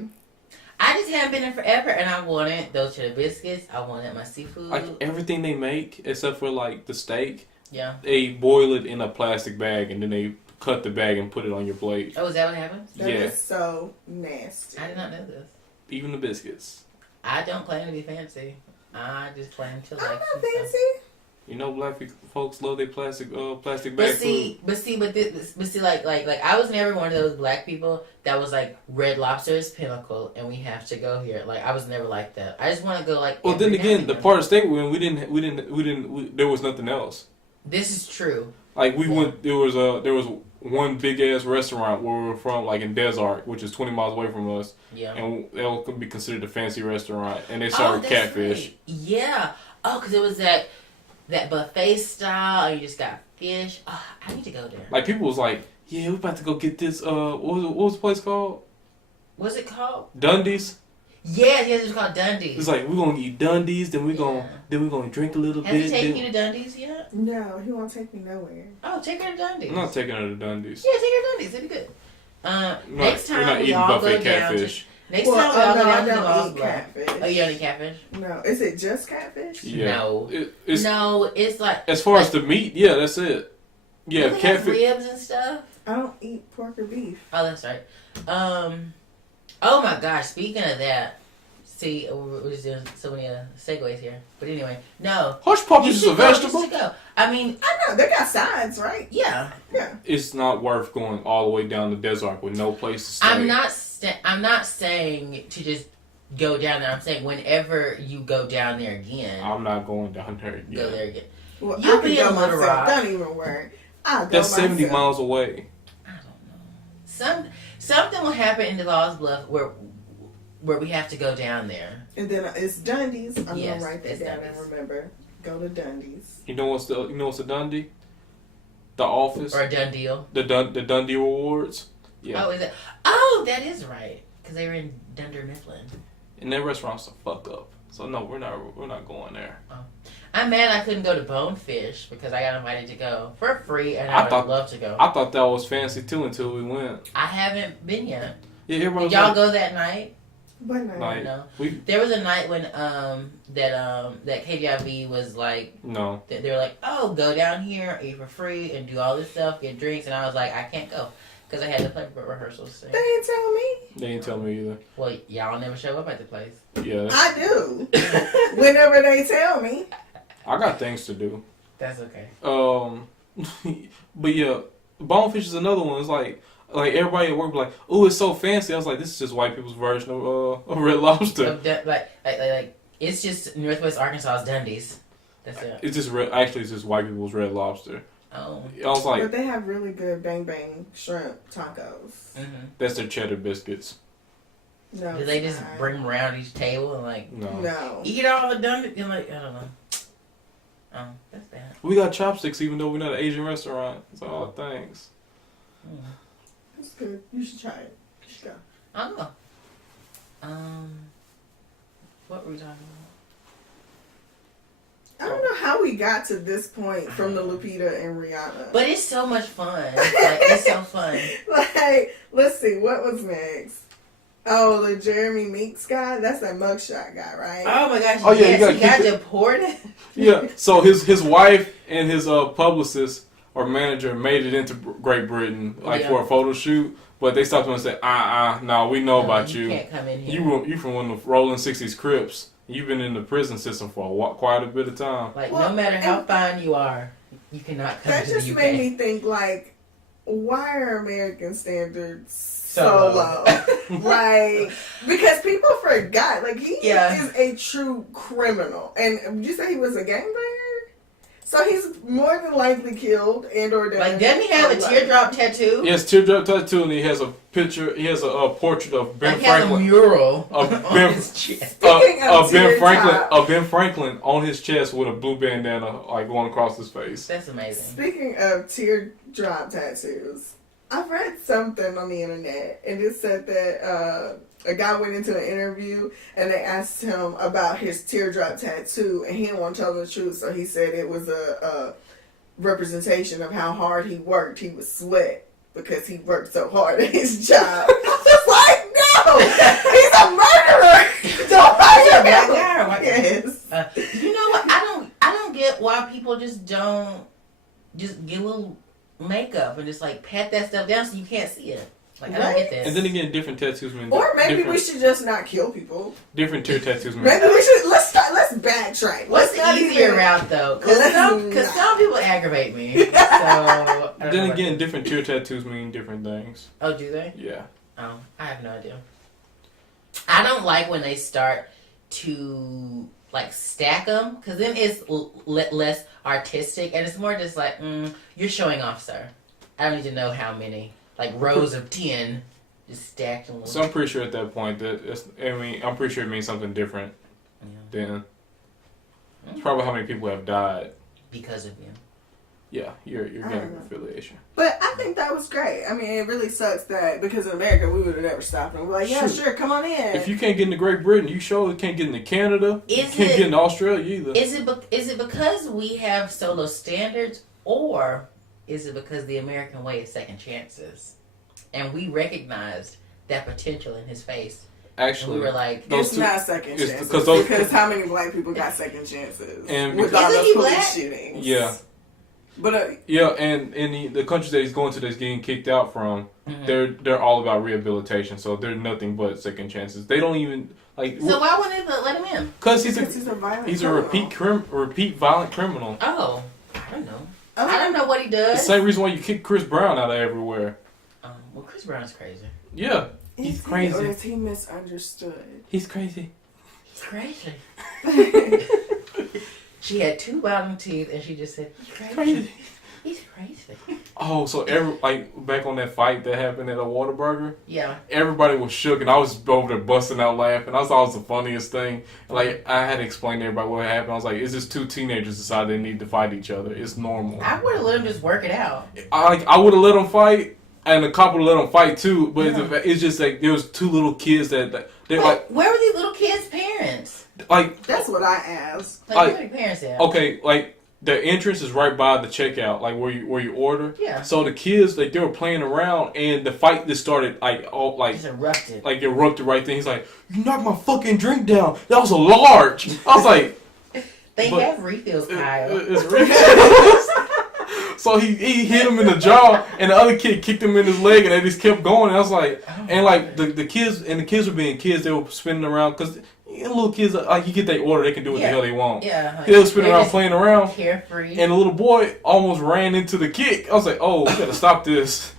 I just haven't been in forever, and I wanted those cheddar biscuits. I wanted my seafood. like everything they make, except for like the steak, Yeah. they boil it in a plastic bag and then they cut the bag and put it on your plate. Oh, is that what happens? That is so nasty. I did not know this. Even the biscuits. I don't claim to be fancy. I just claim to like. I'm not some fancy. stuff. You know, black folks love their plastic bag But food. see, like I was never one of those black people that was like Red Lobster is pinnacle, and we have to go here. Like I was never like that. I just want to go like. Well, then every now again, and the then. part of state we there was nothing else. This is true. Like we went, there was one big ass restaurant where we were from, like in Desert, which is 20 miles away from us. Yeah. And that could be considered a fancy restaurant, and they serve catfish. Right. Yeah. Oh, because it was that buffet style, and you just got fish. Oh, I need to go there. Like people was like, "Yeah, we're about to go get this." What was the place called? What's it called? Dundee's. Yes, it's called Dundee's. It's like we're gonna eat Dundee's, then we're gonna drink a little Has bit. he taken then... you to Dundee's yet? No, he won't take me nowhere. Oh, take her to Dundee's. I'm not taking her to Dundee's. Yeah, take her to Dundee's. It'd be good. Next we're not time we eating all buffet go down catfish. to... Next time we all go down to the I Balls don't eat Block. catfish. Oh, you don't eat catfish? No, is it just catfish? Yeah. No. It's, No, it's like... as far as the meat, yeah, that's it. Yeah, do they have catfish. ribs and stuff? I don't eat pork or beef. Oh, that's right. Oh my gosh, speaking of that... See, we're just doing so many segues here. But anyway, no. Hush puppies is a vegetable. You should go. I mean... I know, they got sides, right? Yeah. Yeah. It's not worth going all the way down the desert with no place to stay. I'm not saying to just go down there. I'm saying whenever you go down there again. I'm not going down there again. Go there again. Well, You'll I can be go in Little myself. Rock. Don't even worry. I'll go That's 70 myself. miles away. I don't know. Something will happen in the Lost Bluff where we have to go down there. And then it's Dundee's. I'm Yes, gonna write that it's down Dundee's. and remember. Go to Dundee's. You know what's a Dundee? The Office. Or a done deal. The Dundee Awards. Yeah. Oh, is it? Oh, that is right. Because they were in Dunder Mifflin. and that restaurant's a fuck up. So no, we're not going there. I'm mad I couldn't go to Bonefish because I got invited to go for free, and I would love to go. I thought that was fancy too until we went. I haven't been yet. Yeah, did y'all go that night? What night? No. There was a night when that KDIV was like, no, they were like, oh, go down here, eat for free, and do all this stuff, get drinks, and I was like, I can't go because I had to play rehearsals. They didn't tell me. They didn't tell me either. Well, y'all never show up at the place. Yeah, I do. Whenever they tell me. I got things to do. That's okay. But yeah, Bonefish is another one. It's like everybody at work be like, "Ooh, it's so fancy." I was like, "This is just white people's version of Red Lobster." Like it's just Northwest Arkansas's Dundee's. That's it. It's just actually it's just white people's Red Lobster. Oh. I was like, but they have really good bang bang shrimp tacos. Mm-hmm. That's their cheddar biscuits. No. Do they just bring them around each table and like no eat all the Dundee's? You're like, I don't know. Oh, that's bad. We got chopsticks even though we're not an Asian restaurant. So thanks. That's good. You should try it. You should go. I'll go. What were we talking about? I don't know how we got to this point from the Lupita and Rihanna. But it's so much fun. It's so fun. Like, let's see, what was next? Oh, the Jeremy Meeks guy? That's that mugshot guy, right? Oh my gosh, oh, yeah, yes, he got deported. Yeah, so his wife and his publicist or manager made it into Great Britain for a photo shoot, but they stopped him and said, no, we know about you. You can't come in here. You from one of the Rolling 60s Crips. You've been in the prison system for quite a bit of time. Like, no matter how fine you are, you cannot come to the UK. That just made me think, like, why are American standards so low? Like, because people forgot, like, he is a true criminal. And you say he was a gangbanger? So he's more than likely killed and or dead. Like, doesn't he have a teardrop tattoo? Yes, teardrop tattoo, and he has a picture. He has a portrait of Ben Franklin. He has a mural of on his chest. Ben Franklin on his chest with a blue bandana like going across his face. That's amazing. Speaking of teardrop tattoos, I've read something on the internet, and it said that a guy went into an interview and they asked him about his teardrop tattoo, and he didn't want to tell them the truth, so he said it was a representation of how hard he worked. He would sweat because he worked so hard at his job. It's like, no! He's a murderer! Don't hire him! Yes. You know what? I don't get why people just don't just get a little makeup and just like pat that stuff down so you can't see it. Like, I don't get this. And then again, different tattoos mean. Or maybe we should just not kill people. Different tear tattoos mean. Maybe we should let's backtrack. What's the easier route though? Because some people aggravate me. So then again, different tear tattoos mean different things. Oh, do they? Yeah. Oh, I have no idea. I don't like when they start to like stack them because then it's less artistic and it's more just like you're showing off, sir. I don't need to know how many. Like rows of 10 just stacked in. So I'm pretty sure at that point I'm pretty sure it means something different. Yeah. Then it's probably how many people have died because of you. Yeah, you're gang affiliation. But I think that was great. I mean, it really sucks that because in America we would have never stopped and we're like, yeah, sure, come on in. If you can't get into Great Britain, you surely can't get into Canada. You can't get into Australia either. Is it because we have so low standards, or is it because the American way is second chances? And we recognized that potential in his face. Actually, and we were like, it's not second chances. Because how many black people got second chances? And with all those police shootings? Yeah. But and in the countries that he's going to that's getting kicked out from, they're all about rehabilitation. So they're nothing but second chances. They don't even like. So why wouldn't they let him in? Because he's a repeat violent criminal. Oh, I don't know. I don't know what he does. The same reason why you kick Chris Brown out of everywhere. Well, Chris Brown's crazy. Yeah, he's crazy. Or is he misunderstood? He's crazy. He's crazy. She had 2 bottom teeth, and she just said, "He's crazy." He's crazy. Oh, so back on that fight that happened at a Whataburger? Yeah. Everybody was shook, and I was over there busting out laughing. I thought it was the funniest thing. Like, I had to explain to everybody what happened. I was like, it's just 2 teenagers decided they need to fight each other. It's normal. I would have let them just work it out. I would have let them fight, And a couple let them fight too, but it's just like there was two little kids that they're like. Where were these little kids' parents? Like that's what I asked. Like where were the parents at? Okay, like the entrance is right by the checkout, like where you order. Yeah. So the kids like they were playing around, and the fight just started like all like just erupted. Like erupted right then. He's like, "You knocked my fucking drink down. That was a large." I was like, "They have refills, Kyle." It's refills. So he hit him in the jaw, and the other kid kicked him in his leg, and they just kept going. And I was like, and like the kids were being kids. They were spinning around because little kids like you get their order, they can do what the hell they want. Yeah, they were spinning around, playing around, carefree. And the little boy almost ran into the kick. I was like, oh, we gotta stop this.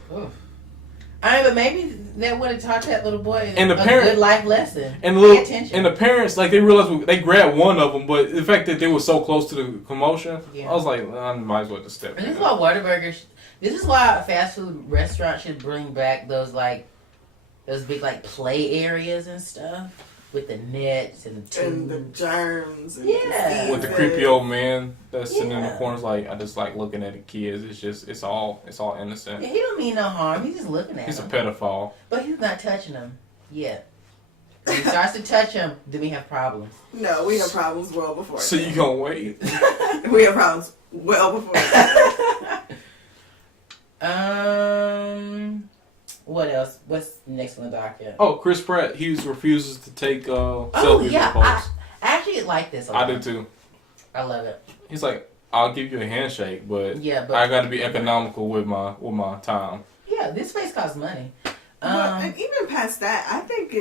I mean, but maybe that would have taught that little boy and a good life lesson. And the parents, like they realized they grabbed one of them, but the fact that they were so close to the commotion, I was like, I might as well just step. And this is why Whataburger. This is why fast food restaurants should bring back those big like play areas and stuff with the nets and the tubes. And the germs. And with the creepy old man that's sitting in the corners, like I just like looking at the kids. It's all innocent. Yeah, he don't mean no harm. He's just looking at He's them. a pedophile. But he's not touching them yet. When he starts to touch them, then we have problems. No, we have problems well before. So you gonna wait? We have problems well before. What else? What's next on the docket? Oh, Chris Pratt. He refuses to take selfies with folks. I actually like this a lot. I do too. I love it. He's like, I'll give you a handshake, but I got to be economical with my time. Yeah, this place costs money. And even past that, I think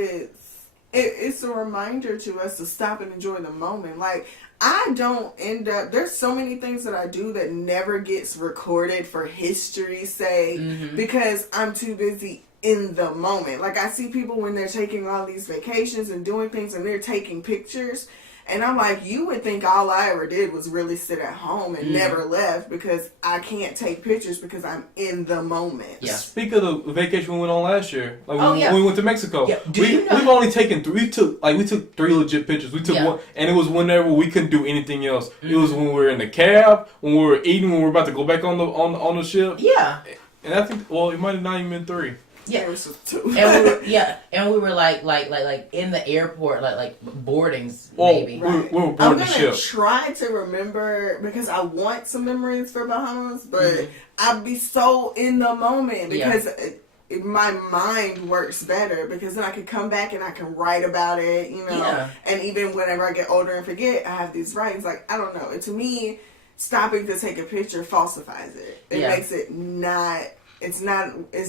it's a reminder to us to stop and enjoy the moment. Like, I don't end up, there's so many things that I do that never gets recorded for history's sake because I'm too busy in the moment. Like, I see people when they're taking all these vacations and doing things and they're taking pictures. And I'm like, you would think all I ever did was really sit at home and never left because I can't take pictures because I'm in the moment. Yeah. Speak of the vacation we went on last year, like when we went to Mexico. Yeah. We've only taken we took 3 legit pictures. We took one, and it was whenever we couldn't do anything else. It was when we were in the cab, when we were eating, when we were about to go back on the ship. Yeah. And I think it might have not even been 3. Yeah, it was just 2. And we were like in the airport, like boardings, maybe. Right. We were boarding the ship. I'm gonna try to remember because I want some memories for Bahamas, but I'd be so in the moment because my mind works better because then I can come back and I can write about it, you know. Yeah. And even whenever I get older and forget, I have these writings. Like, I don't know. To me, stopping to take a picture falsifies it. It makes it not. It's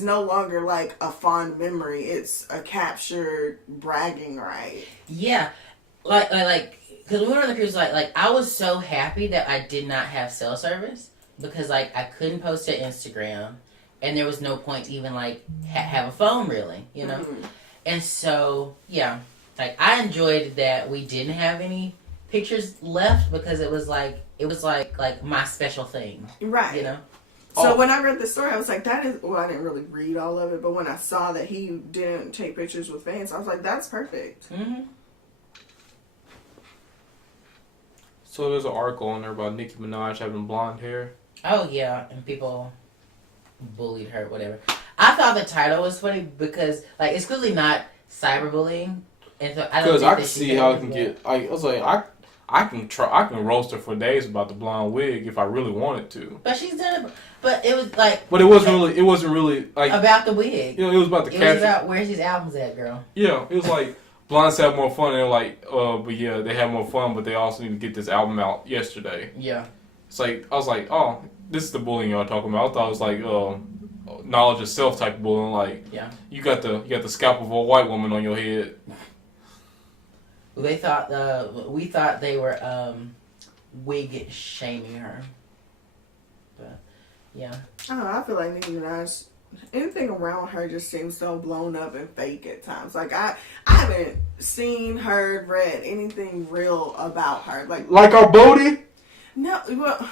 no longer like a fond memory. It's a captured bragging right. Yeah. Like, because we were on the cruise, like, I was so happy that I did not have cell service because, like, I couldn't post to Instagram and there was no point to even, like, have a phone, really, you know? And so, yeah, like, I enjoyed that we didn't have any pictures left because it was like my special thing. Right. You know? So when I read the story, I was like, I didn't really read all of it, but when I saw that he didn't take pictures with fans, I was like, that's perfect. Mm-hmm. So there's an article on there about Nicki Minaj having blonde hair. Oh, yeah, and people bullied her, whatever. I thought the title was funny because, like, it's clearly not cyberbullying. And so I don't because think I can see how it can get, like, I was like, I can roast her for days about the blonde wig if I really wanted to. But she's done it. But it was like. But it wasn't really like about the wig. You know, it was about the. It was about where's his albums at, girl. Yeah, it was like blondes have more fun. And they're like, but yeah, they have more fun, but they also need to get this album out yesterday. Yeah. It's like I was like, oh, this is the bullying y'all talking about. I thought it was like knowledge of self type of bullying. Like, yeah, you got the scalp of a white woman on your head. They thought we thought they were wig shaming her, but yeah. I feel like Nicki Minaj, anything around her just seems so blown up and fake at times. Like I haven't seen, heard, read anything real about her. Like our booty. No, well,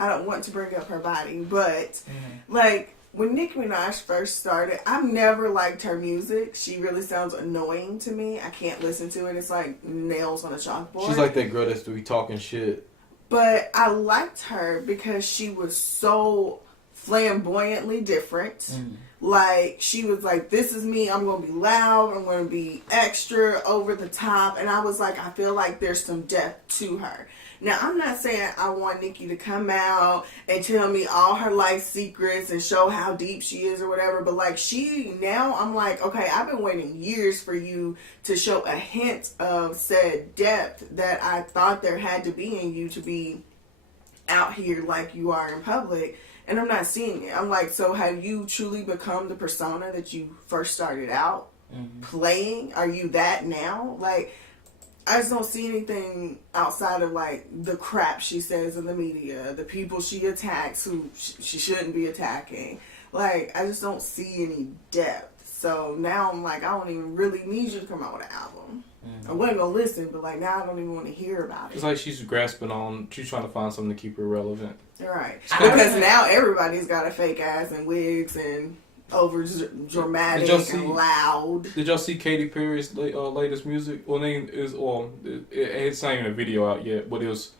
I don't want to bring up her body, but like. When Nicki Minaj first started, I've never liked her music. She really sounds annoying to me. I can't listen to it. It's like nails on a chalkboard. She's like that girl that's be talking shit. But I liked her because she was so flamboyantly different. Like, she was like, this is me, I'm going to be loud, I'm going to be extra over the top. And I was like, I feel like there's some depth to her. Now, I'm not saying I want Nicki to come out and tell me all her life secrets and show how deep she is or whatever. But, like, now I'm like, okay, I've been waiting years for you to show a hint of said depth that I thought there had to be in you to be out here like you are in public. And I'm not seeing it. I'm like, so have you truly become the persona that you first started out playing? Are you that now? Like, I just don't see anything outside of, like, the crap she says in the media, the people she attacks who she shouldn't be attacking. Like, I just don't see any depth. So now I'm like, I don't even really need you to come out with an album. I wasn't going to listen, but, like, now I don't even want to hear about it. It's like she's grasping on, she's trying to find something to keep her relevant. Right. Because now everybody's got a fake ass and wigs and over dramatic and loud. Did y'all see Katy Perry's latest music? Well, it's not even a video out yet, but it's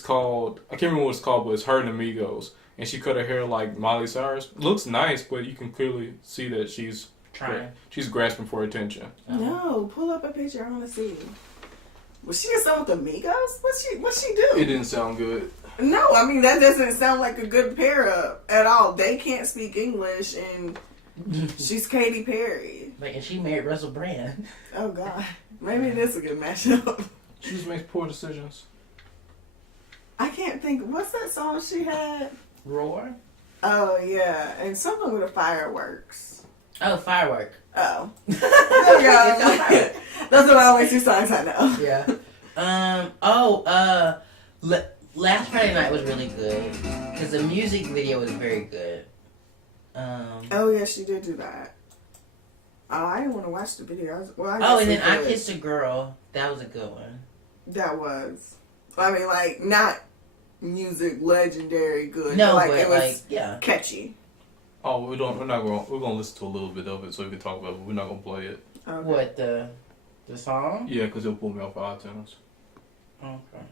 called, I can't remember what it's called, but it's Her and Amigos. And she cut her hair like Miley Cyrus. Looks nice, but you can clearly see that she's trying. She's grasping for attention. No, pull up a picture. I want to see. Was she just on with Amigos? What's she do? It didn't sound good. No, I mean, that doesn't sound like a good pair up at all. They can't speak English, and she's Katy Perry. Like, and she married Russell Brand. Oh, God. Maybe it is a good mashup. She just makes poor decisions. I can't think. What's that song she had? Roar? Oh, yeah. And something with the fireworks. Oh, Firework. Oh. There we go. Those are the only two songs I know. Yeah. Last Friday night was really good because the music video was very good. Oh yeah, she did do that. Oh, I didn't want to watch the video. And then I Kissed a Girl. That was a good one. That was. I mean, like, not music legendary good. No, like, but it was like, yeah, catchy. Oh, we're gonna listen to a little bit of it so we can talk about it, but we're not gonna play it. Okay. What, the song? Yeah, because it'll pull me off iTunes. Okay.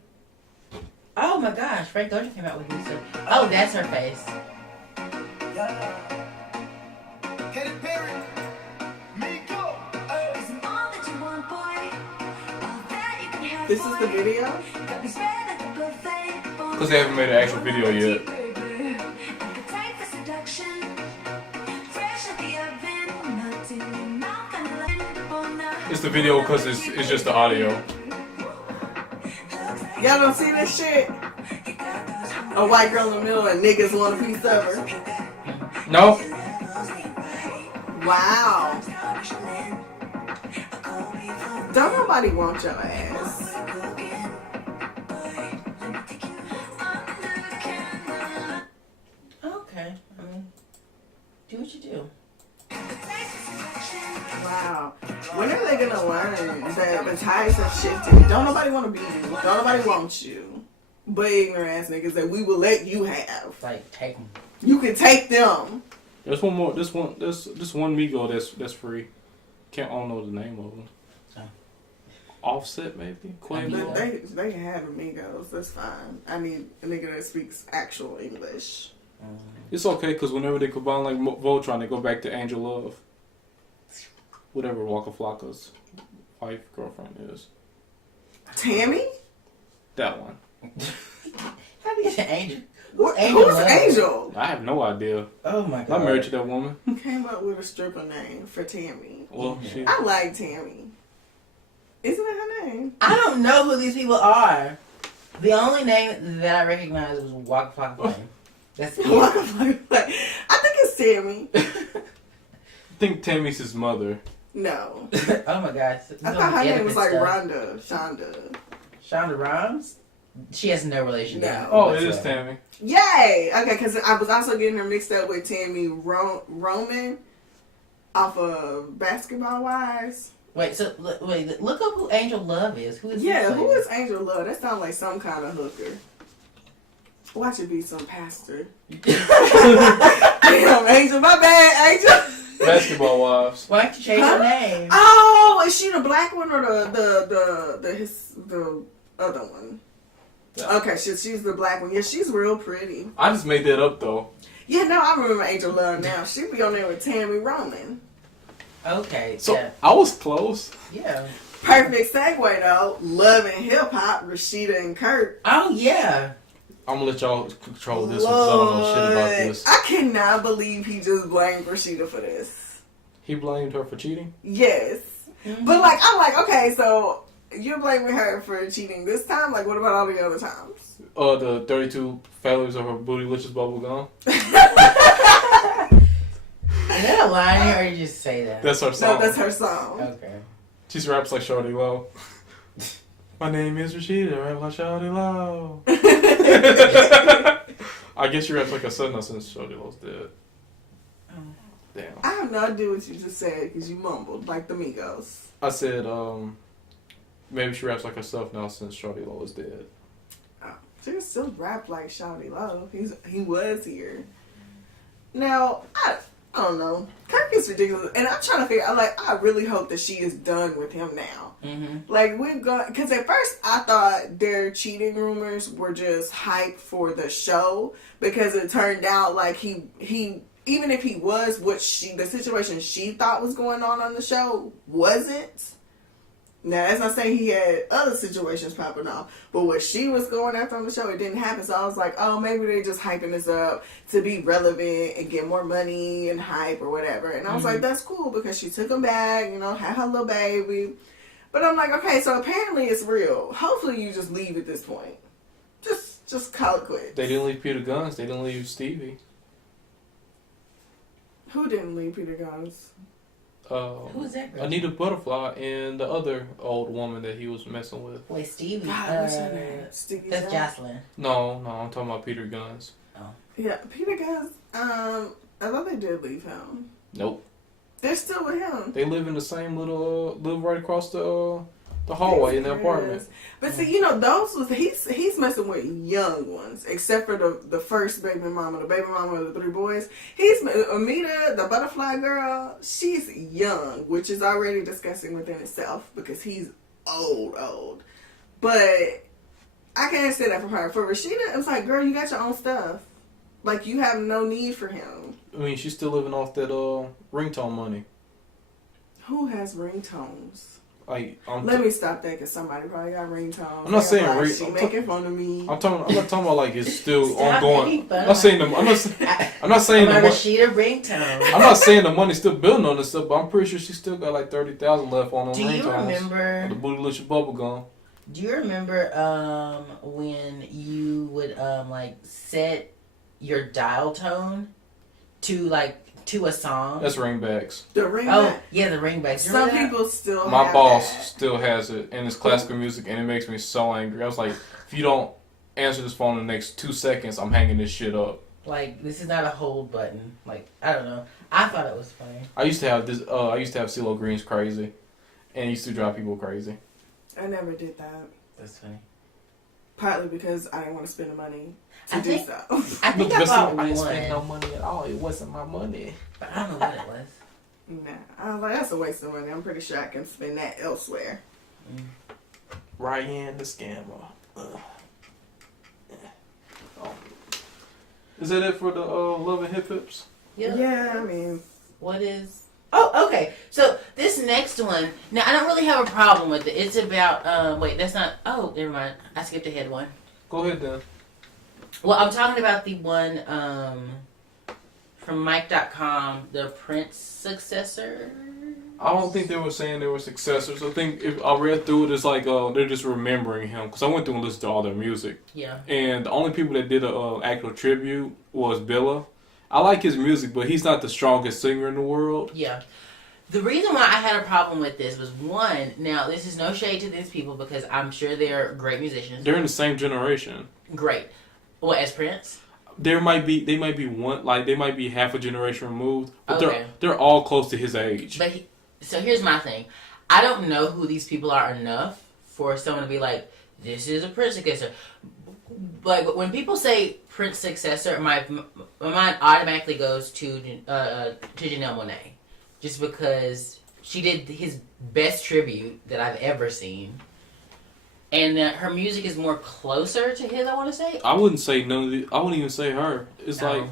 Oh my gosh, Frank Ocean came out with music. Oh, that's her face. This is the video? Because they haven't made an actual video yet. It's the video because it's just the audio. Y'all don't see this shit? A white girl in the middle and niggas want a piece of her. No. Wow. Don't nobody want your ass. Okay. I mean, do what you do. Wow. When are they gonna learn that the tides have shifted? Don't nobody want to be you. Don't nobody want you. But ignorant ass niggas that we will let you have. Like, take them. You can take them. There's one more. This one Migo that's free. I don't know the name of them. Offset maybe. But they can have amigos. That's fine. I need a nigga that speaks actual English. It's okay because whenever they combine like Voltron, they go back to Angel Love. Whatever Waka Flocka's wife, girlfriend is. Tammy? That one. How do you say Angel? Who's Angel? I have no idea. Oh my god. I'm married to that woman. Came up with a stripper name for Tammy. Well, I like Tammy. Isn't that her name? I don't know who these people are. The only name that I recognized was Waka Flocka Flame. That's it. Waka Flocka Flame. I think it's Tammy. I think Tammy's his mother. No. Oh my gosh. I thought her name was like Rhonda. Shonda Rhimes? She has no relation. No. Oh, it is Tammy. Yay! Okay, because I was also getting her mixed up with Tammy Roman off of Basketball Wives. Wait, so look up who Angel Love is. Who is Yeah, who is Angel Love? That sounds like some kind of hooker. Watch it be some pastor. Damn, Angel, my bad, Angel. Basketball Wives. Why don't you change her name? Oh, is she the black one or the other one? Yeah. Okay, she's the black one. Yeah, she's real pretty. I just made that up though. Yeah, no, I remember Angel Love now. She be on there with Tammy Roman. Okay. So yeah. I was close. Yeah. Perfect segue though. Love and Hip Hop, Rashida and Kurt. Oh yeah. I'm gonna let y'all control this one because I don't know shit about this. I cannot believe he just blamed Rashida for this. He blamed her for cheating? Yes. Mm-hmm. But like, I'm like, okay, so you're blaming her for cheating this time? Like, what about all the other times? The 32 failures of her bootylicious bubble gum. Is that a line or you just say that? That's her song. No, that's her song. Okay. She raps like Shawty Low. My name is Rashida, I rap like Shawty Low. I guess she raps like a son now since Shawty Low's dead. Oh. Damn. I have no idea what you just said because you mumbled like the Migos. I said, maybe she raps like herself now since Shawty Low is dead. Oh, she can still rap like Shawty Love. He was here. Now, I don't know. Kirk is ridiculous. And I'm trying to figure out, like, I really hope that she is done with him now. Mm-hmm. Like, we've gone, because at first I thought their cheating rumors were just hype for the show because it turned out like he even if he was the situation she thought was going on the show wasn't. Now, that's not saying he had other situations popping off, but what she was going after on the show, it didn't happen. So I was like, oh, maybe they're just hyping this up to be relevant and get more money and hype or whatever. And I was like, that's cool because she took him back, had her little baby. But I'm like, okay, so apparently it's real. Hopefully you just leave at this point. Just call it quits. They didn't leave Peter Guns. They didn't leave Stevie. Who didn't leave Peter Guns? Who's that girl? Anita Butterfly and the other old woman that he was messing with. Wait, Stevie. God, what's her name? Stevie That's Jones? Jocelyn. No, I'm talking about Peter Guns. Oh. Yeah, Peter Guns, I thought they did leave him. Nope. They're still with him. They live in the same live right across the hallway in the apartment. But see, he's messing with young ones, except for the first baby mama, the baby mama of the three boys. Amita, the butterfly girl, she's young, which is already disgusting within itself because he's old. But I can't say that for her. For Rashida, it's like, girl, you got your own stuff. Like, you have no need for him. I mean, she's still living off that ringtone money. Who has ringtones? Let me stop that because somebody probably got ringtones. I'm not saying like, she making fun of me. I'm not talking about like it's still Stop ongoing. fun I'm not saying I'm not saying the Rashida ringtone. I'm not saying the money's still building on this stuff, but I'm pretty sure she still got like 30,000 left on them Do ringtones. you remember the bootylicious bubble gum? Do you remember when you would set your dial tone to a song? That's ringbacks. The ringback. Oh yeah, the ringbacks. Some people still. My have boss that. still has it, and it's classical music, and it makes me so angry. I was like, if you don't answer this phone in the next 2 seconds, I'm hanging this shit up. Like, this is not a hold button. Like, I don't know. I thought it was funny. I used to have this. I used to have CeeLo Green's Crazy, and it used to drive people crazy. I never did that. That's funny. Partly because I didn't want to spend the money to I do think- so. I think I bought I one. didn't spend no money at all. It wasn't my money. But I don't know what it was. Nah, I was like, that's a waste of money. I'm pretty sure I can spend that elsewhere. Ryan the scammer. Oh. Is that it for the Love and Hip Hips? Yeah, I mean, What is... Oh, okay. So, this next one... Now, I don't really have a problem with it. It's about... wait, that's not... Oh, never mind. I skipped ahead one. Go ahead then. Well, I'm talking about the one from Mike.com, the Prince successor. I don't think they were saying they were successors. I think if I read through it, it's like they're just remembering him. Because I went through and listened to all their music. Yeah. And the only people that did an actual tribute was Billa. I like his music, but he's not the strongest singer in the world. Yeah. The reason why I had a problem with this was, one, now this is no shade to these people because I'm sure they're great musicians. They're in the same generation. Great. Well, as Prince? They might be one, like they might be half a generation removed, but Okay. they're all close to his age. But so here's my thing. I don't know who these people are enough for someone to be like, this is a Prince successor. Like, when people say Prince successor, my mind automatically goes to Janelle Monáe. Just because she did his best tribute that I've ever seen. And her music is more closer to his, I want to say. I wouldn't say none of the. I wouldn't even say her. It's No. like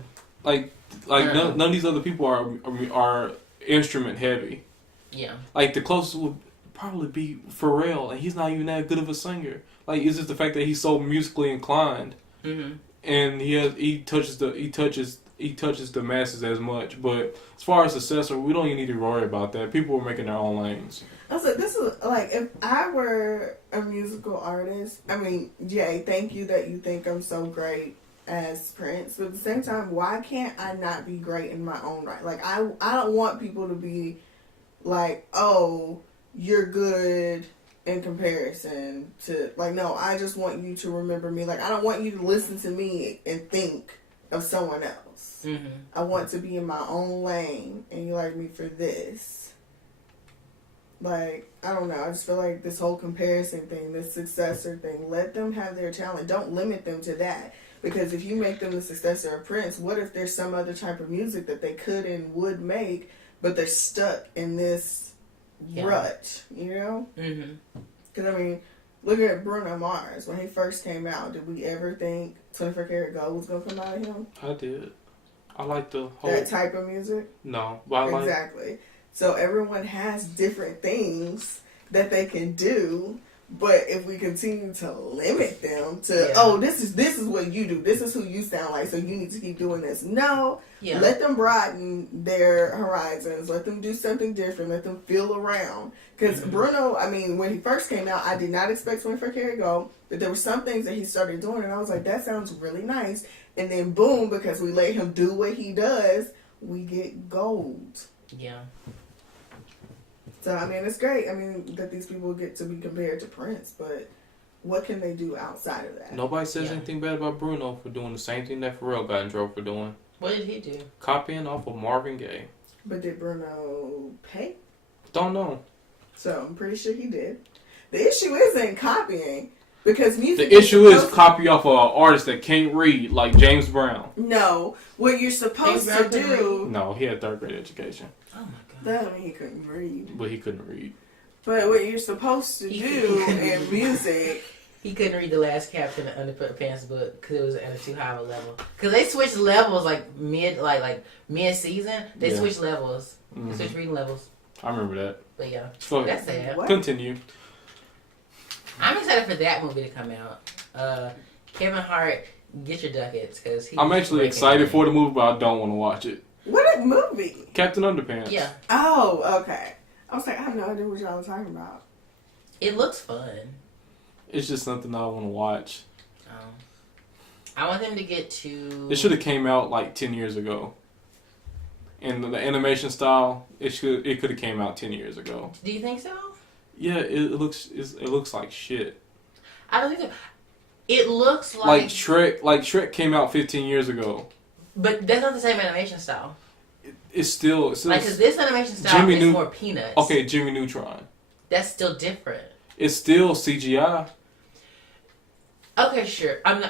like none of these other people are instrument heavy. Yeah. Like the closest would probably be Pharrell, and he's not even that good of a singer. Like it's just the fact that he's so musically inclined, and he touches the masses as much. But as far as successor, we don't even need to worry about that. People are making their own lanes. I was like, this is like, if I were a musical artist, I mean, Jay, thank you that you think I'm so great as Prince, but at the same time, why can't I not be great in my own right? Like, I don't want people to be like, oh, you're good in comparison to, like, no, I just want you to remember me. Like, I don't want you to listen to me and think of someone else. I want to be in my own lane, and you like me for this. Like, I don't know, I just feel like this whole comparison thing, this successor thing, let them have their talent. Don't limit them to that. Because if you make them the successor of Prince, what if there's some other type of music that they could and would make, but they're stuck in this rut, you know? Because, I mean, look at Bruno Mars. When he first came out, did we ever think 24 Karat Gold was going to come out of him? I did. I like the whole... That type of music? No. But I like... Exactly. So everyone has different things that they can do. But if we continue to limit them to, oh, this is what you do. This is who you sound like, so you need to keep doing this. No. Let them broaden their horizons. Let them do something different. Let them feel around. Because Bruno, I mean, when he first came out, I did not expect 24 Karat Gold. But there were some things that he started doing, and I was like, that sounds really nice. And then, boom, because we let him do what he does, we get gold. Yeah. So, I mean, it's great. I mean, that these people get to be compared to Prince, but what can they do outside of that? Nobody says anything bad about Bruno for doing the same thing that Pharrell got in trouble for doing. What did he do? Copying off of Marvin Gaye. But did Bruno pay? Don't know. So, I'm pretty sure he did. The issue isn't copying, because music... The issue is copy off of an artist that can't read, like James Brown. No. What you're supposed to do... No, he had third grade education. Oh, my God. That mean he couldn't read. But he couldn't read. But what you're supposed to do in music... He couldn't read the last Captain Underpants book because it was at a too high of a level. Because they switched levels like mid-season. They switched levels. They switched reading levels. I remember that. But yeah, so, that's sad. What? Continue. I'm excited for that movie to come out. Kevin Hart, get your ducats because I'm actually excited for the movie, but I don't want to watch it. What movie? Captain Underpants. Yeah. Oh, okay. I was like, I have no idea what y'all are talking about. It looks fun. It's just something I want to watch. I want them to get to... It should have came out like 10 years ago. And the animation style, it could have came out 10 years ago. Do you think so? Yeah, it looks like shit. I don't think so. It looks like Shrek came out 15 years ago. But that's not the same animation style. It's still like, because this animation style is more Peanuts. Okay, Jimmy Neutron. That's still different. It's still CGI. Okay, sure. I'm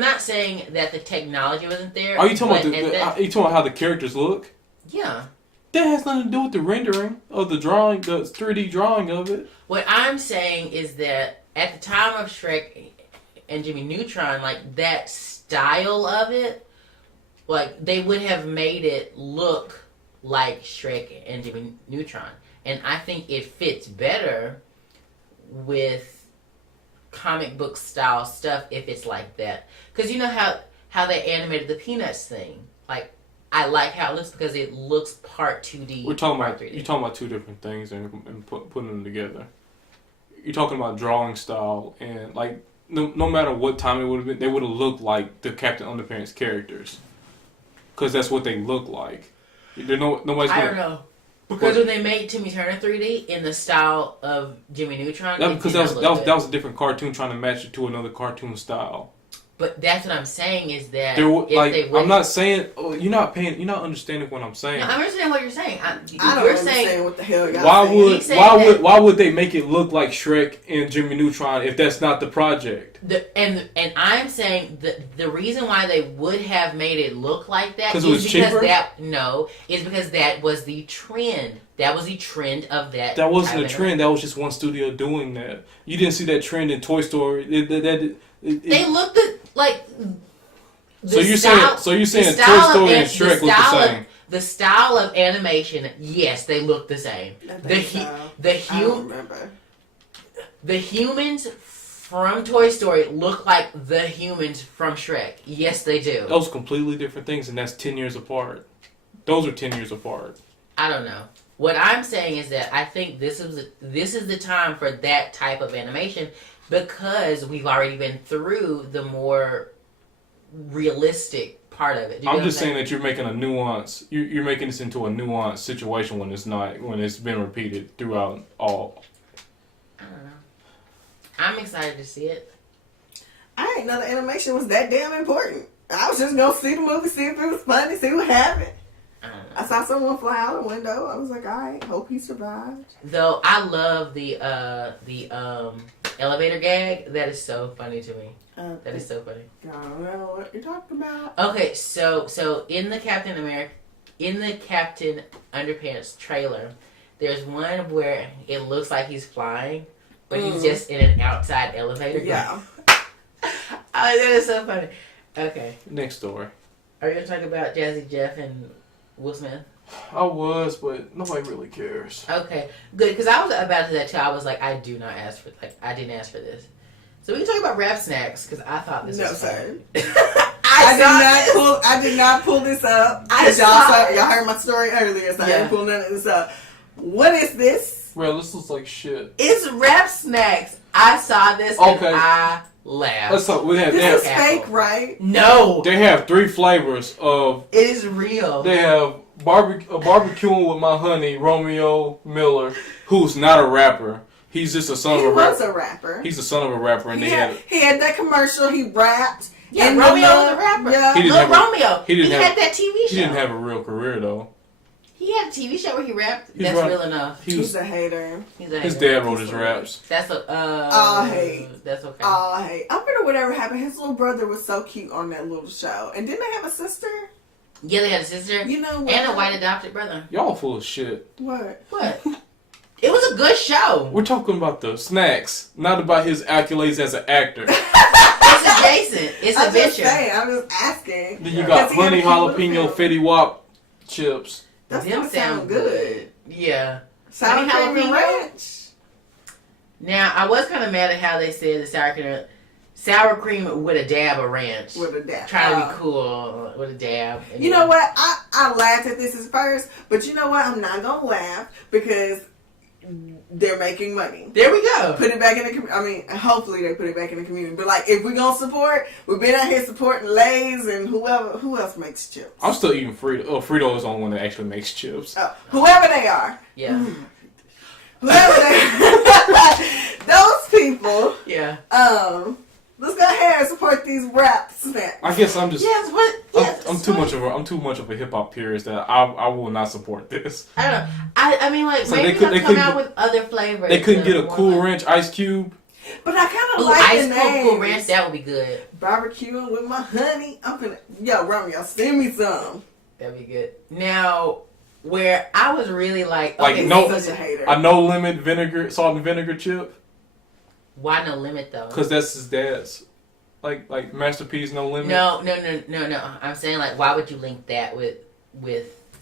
not saying that the technology wasn't there. Are you talking about are you talking about how the characters look? Yeah. That has nothing to do with the rendering of the drawing, the 3D drawing of it. What I'm saying is that at the time of Shrek and Jimmy Neutron, like that style of it, like they would have made it look like Shrek and Jimmy Neutron. And I think it fits better with comic book style stuff if it's like that. Because you know how they animated the Peanuts thing? Like, I like how it looks because it looks part 2D. You're talking about two different things and putting them together. You're talking about drawing style and like no matter what time it would have been, they would have looked like the Captain Underpants characters. Because that's what they look like. I don't know. Because when they made Timmy Turner 3D in the style of Jimmy Neutron, because that was a different cartoon trying to match it to another cartoon style. But that's what I'm saying is that I'm not saying you're not understanding what I'm saying. No, I understand what you're saying. I don't understand what the hell y'all saying. Why would they make it look like Shrek and Jimmy Neutron if that's not the project? And I'm saying the reason why they would have made it look like that is cheaper? because that was the trend. That was the trend of that. That wasn't a trend. That was just one studio doing that. You didn't see that trend in Toy Story. They looked like So you're saying Toy Story and Shrek look the same? The style of animation, yes, they look the same. I don't remember. The humans from Toy Story look like the humans from Shrek. Yes, they do. Those completely different things, and that's 10 years apart. Those are 10 years apart. I don't know. What I'm saying is that I think this is the time for that type of animation because we've already been through the more realistic part of it. I'm just saying that you're making a nuance. You're making this into a nuanced situation when it's not. When it's been repeated throughout all. I don't know. I'm excited to see it. I didn't know the animation was that damn important. I was just gonna see the movie, see if it was funny, see what happened. I saw someone fly out a window. I was like, all right, hope he survived. Though I love the elevator gag. That is so funny to me. That is so funny. I don't know what you're talking about. Okay, so in the Captain Underpants trailer, there's one where it looks like he's flying, but he's just in an outside elevator. Yeah. That is so funny. Okay. Next story. Are you gonna talk about Jazzy Jeff and Will Smith? I was, but nobody really cares. Okay, good. Because I was about to that too. I was like, I didn't ask for this. So we can talk about rap snacks because I thought this was sir. I did not pull this up. Y'all heard my story earlier, so I didn't pull none of this up. What is this? Bro, this looks like shit. It's rap snacks. I saw this and I laughed. Let's talk. This is fake, right? No. They have 3 flavors of. It is real. They have barbecuing with my honey, Romeo Miller, who's not a rapper. He's just a son of a rapper. He was a rapper. He's the son of a rapper, and he had that commercial. He rapped. Yeah, Romeo was a rapper. Yeah. Romeo. He had that TV show. He didn't have a real career though. He had a TV show where he rapped. That's real enough. He's a hater. His dad wrote his raps. That's all hate. That's okay. All hate. I wonder whatever happened. His little brother was so cute on that little show. And didn't they have a sister? Yeah, they had a sister. You know what? And a white adopted brother. Y'all full of shit. What? It was a good show. We're talking about the snacks, not about his accolades as an actor. It's adjacent. It's a venture. I'm just asking. Then you got honey jalapeno Fetty Wap chips. Them sound good. Yeah. Sour cream and ranch. Now, I was kind of mad at how they said the sour cream with a dab of ranch. With a dab. Trying to be cool with a dab. You know what? I laughed at this at first, but you know what? I'm not going to laugh because they're making money. There we go. Put it back in the community. I mean, hopefully they put it back in the community. But like, if we're going to support, we've been out here supporting Lay's and who else makes chips? I'm still eating Frito. Frito is the only one that actually makes chips. Whoever they are. Yeah. Whoever they are. Those people. Yeah. Let's go ahead and support these rap snacks. I guess I'm just. Yes, what? Yes, I'm too much of a hip hop purist that I will not support this. I don't know. I mean, like, so maybe they'll come out with other flavors. They couldn't get a Cool Ranch Ice Cube. But I kind of like the name. Cool Ranch, that would be good. Barbecuing with my honey. Yo, Romeo, send me some. That'd be good. Now, where I was really like such a hater. A no limit salt and vinegar chip. Why no limit though? Because that's his dad's. Like Master P's No Limit. No. I'm saying like, why would you link that with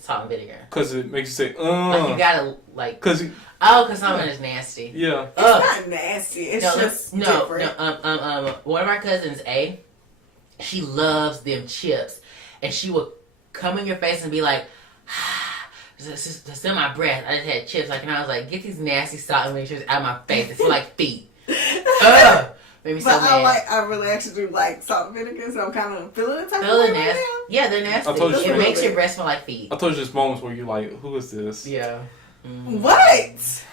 salt and vinegar? Because it makes you say, Like you gotta like. Because something is nasty. Yeah. It's not nasty. It's just different. One of our cousins, she loves them chips, and she would come in your face and be like, "It's in my breath. I just had chips." And I was like, "Get these nasty salt and vinegar chips out of my face. It's like feet." Made me so mad. I really actually do like salt and vinegar, so I'm kind of feeling the type of nasty. right now. Yeah, they're nasty. It makes your breath smell like feet. I told you there's moments where you're like, who is this? Yeah. Mm-hmm. What?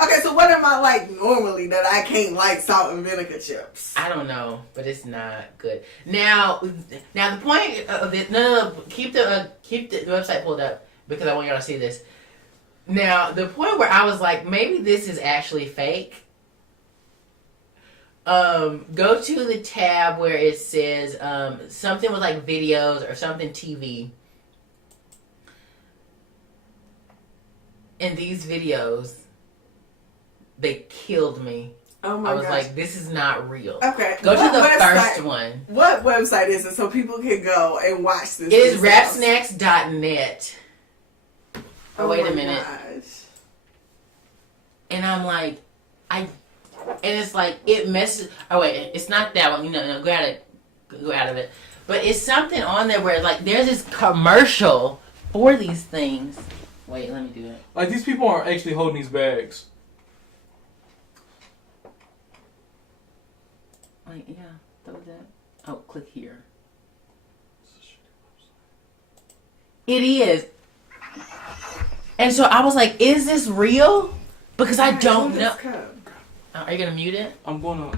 Okay, so what am I like normally that I can't like salt and vinegar chips? I don't know, but it's not good. Now the point of it. No, keep the website pulled up because I want y'all to see this. Now the point where I was like, maybe this is actually fake. Go to the tab where it says something with like videos or something TV. In these videos, they killed me. Oh my I was gosh. like, this is not real. Okay. Go to the website, first one. What website is it so people can go and watch this? It is themselves? rapsnacks.net. Oh, wait a minute. Gosh. And I'm like, and it's like, it messes. Oh, wait, it's not that one. No, go out of it. But it's something on there where, like, there's this commercial for these things. Wait, let me do it. Like, these people aren't actually holding these bags. Like, yeah, that was that. Oh, click here. It is. And so I was like, is this real? Because I don't know. Are you gonna mute it? I'm gonna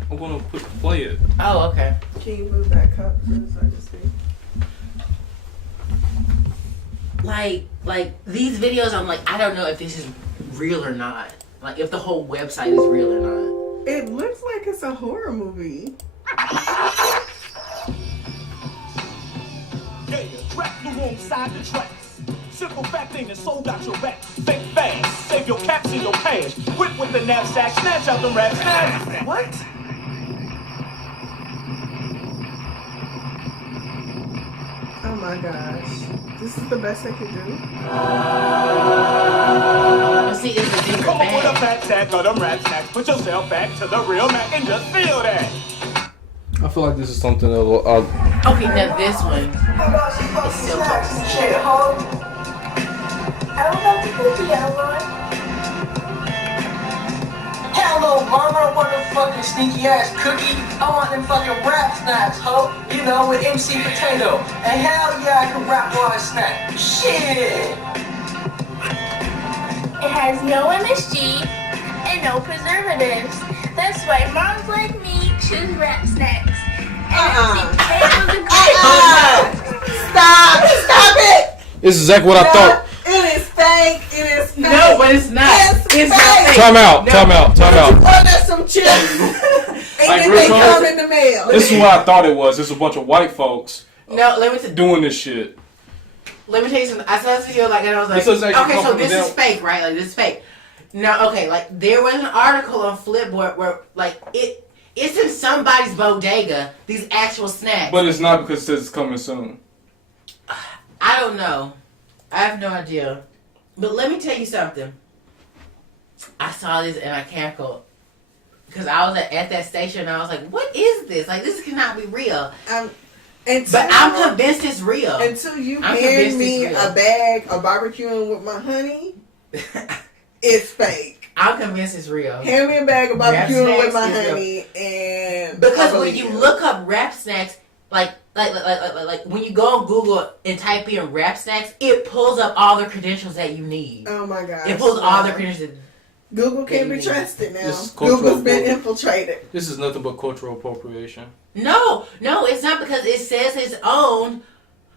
play it. Oh, okay. Can you move that cup please? I just see. Like these videos, I'm like, I don't know if this is real or not. Like, if the whole website is real or not. It looks like it's a horror movie. Yeah, trap blue alongside the tracks. Simple fact ain't it sold out your back. Think fast, save your caps and your cash. Whip with the knapsack, snatch out the rap snacks. What? Oh my gosh. This is the best I could do. See, it's a different Come up with a bag. fat sack of them rap snacks. Put yourself back to the real Mac and just feel that. I feel like this is something that Okay, now this one is still close. Hell no, mama, I want no fucking sneaky ass cookie. I want them fucking rap snacks, ho. You know, with MC Potato. And hell yeah, I can rap while I snack. Shit! It has no MSG and no preservatives. That's why moms like me choose rap snacks. Stop it! This is exactly what I thought. It is fake. It is fake. No, but it's not. It's not fake. Time out. No. Time out. Order some chips. And Like, then real they talk, come in the mail. This is what I thought it was. It's a bunch of white folks No, let me doing this shit. tell you something. I saw this video and I was like, This is actually okay, so coming this down. is fake, right? Like, this is fake. No, okay, like, there was an article on Flipboard where, like, it's in somebody's bodega, these actual snacks. But it's not because it says it's coming soon. I don't know. I have no idea. But let me tell you something. I saw this and I cackled. Because I was at that station and I was like, what is this? Like, this cannot be real. But I'm convinced it's real. Until you I'm hand convinced me it's real. a bag of barbecuing with my honey, it's fake. I'm convinced it's real. Hand me a bag of Rap barbecuing with snacks my is real. honey, and Because I when believe you look up rap snacks, like when you go on Google and type in rap snacks, it pulls up all the credentials that you need. Oh my gosh! It pulls all the credentials. Google can't be Maybe. trusted now. This is cultural Google's been appropriation. infiltrated. This is nothing but cultural appropriation. No, it's not because it says it's owned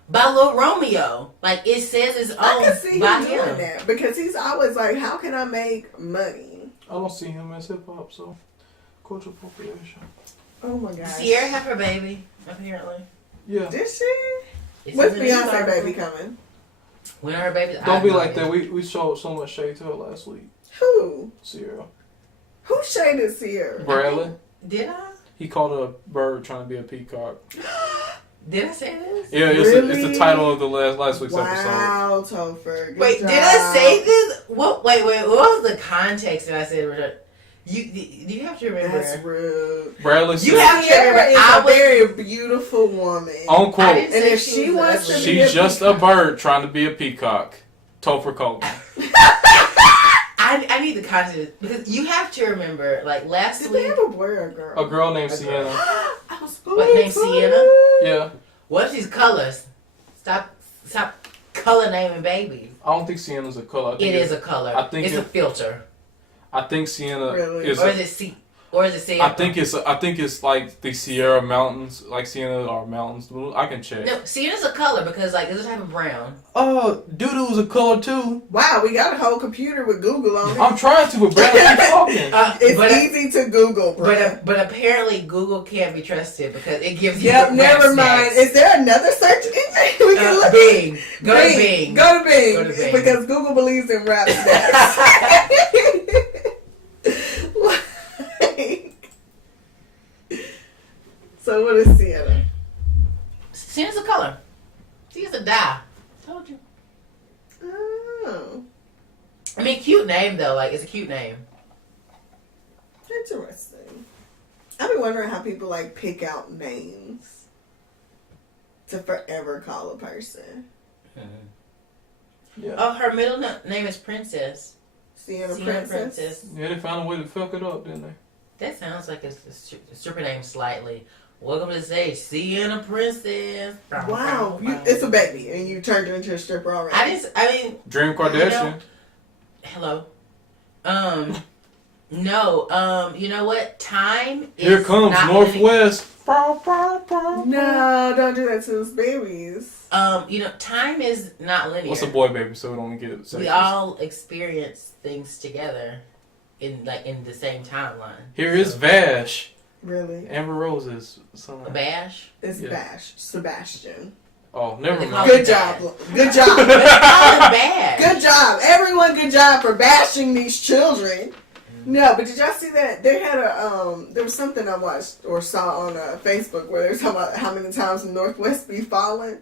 by Lil Romeo. Like, it says it's I owned can see him by doing him. that because he's always like, "How can I make money?" I don't see him as hip hop, so cultural appropriation. Oh my gosh! Sierra have her baby, apparently. Yeah. Did she? It's When's in the news Beyonce article. baby coming? When are her babies? I Don't have be no like idea. that. We showed so much shade to her last week. Who? Sierra. Who shaded Sierra? Bradley. Did I? He called a bird trying to be a peacock. Did I say this? Yeah, it's Really? the title of the last week's episode. Wow, Topher. Good Wait, job. did I say this? What? Wait. What was the context that I said? You have to remember. That's rude. Bradley You said, have to Sierra remember. is I a was. very beautiful woman. on I quote, didn't And say if she was wants to ugly. be she's just a bird trying to be a peacock. Topher Kogen. I need the context because you have to remember. Like last Did they week. have a boy or a girl? A girl named Sienna. I was What, named excited. Sienna? Yeah. What's these colors? Stop color naming babies. I don't think Sienna's a color. I think It is a color. I think it's a it- filter. I think Sienna Really? is. Or is it C? Or is it Sierra? I think it's like the Sierra Mountains, like Sienna are mountains. I can check. No, Sienna's a color because like it's a type of brown. Oh, doo-doo's a color too. Wow, we got a whole computer with Google on it. I'm trying to, but Bradley keeps talking. It's but easy to Google, bro. but apparently Google can't be trusted because it gives you. Yep, the never rap mind. snacks. Is there another search engine we can look Bing. Go to Bing. Bing. Go to Bing. Go to Bing. Because Google believes in rap snacks. Like, So what is Sienna? Sienna's a color. She's a dye. Told you. Oh. I mean, cute name though. Like, it's a cute name. Interesting. I've been wondering how people like pick out names to forever call a person. Yeah. Oh, her middle name is Princess. Sienna Princess. Yeah, they found a way to fuck it up, didn't they? That sounds like a stripper name slightly. Welcome to the stage, Sienna Princess. Wow, it's a baby, and you turned her into a stripper already. I mean, Dream Kardashian. Hello. No. You know what? Time is Here comes not Northwest. No, don't do that to those babies. Time is not linear. What's a boy baby? So we don't get sexist. We all experience things together in the same timeline. Here is Vash. Really? Amber Rose's son. A bash? It's Yeah. Bash. Sebastian. Oh, never They mind. call Good it job. bad. Good job. Bash. Good job. Everyone, good job for bashing these children. No, but did y'all see that? They had there was something I watched or saw on Facebook where they were talking about how many times the Northwest be falling.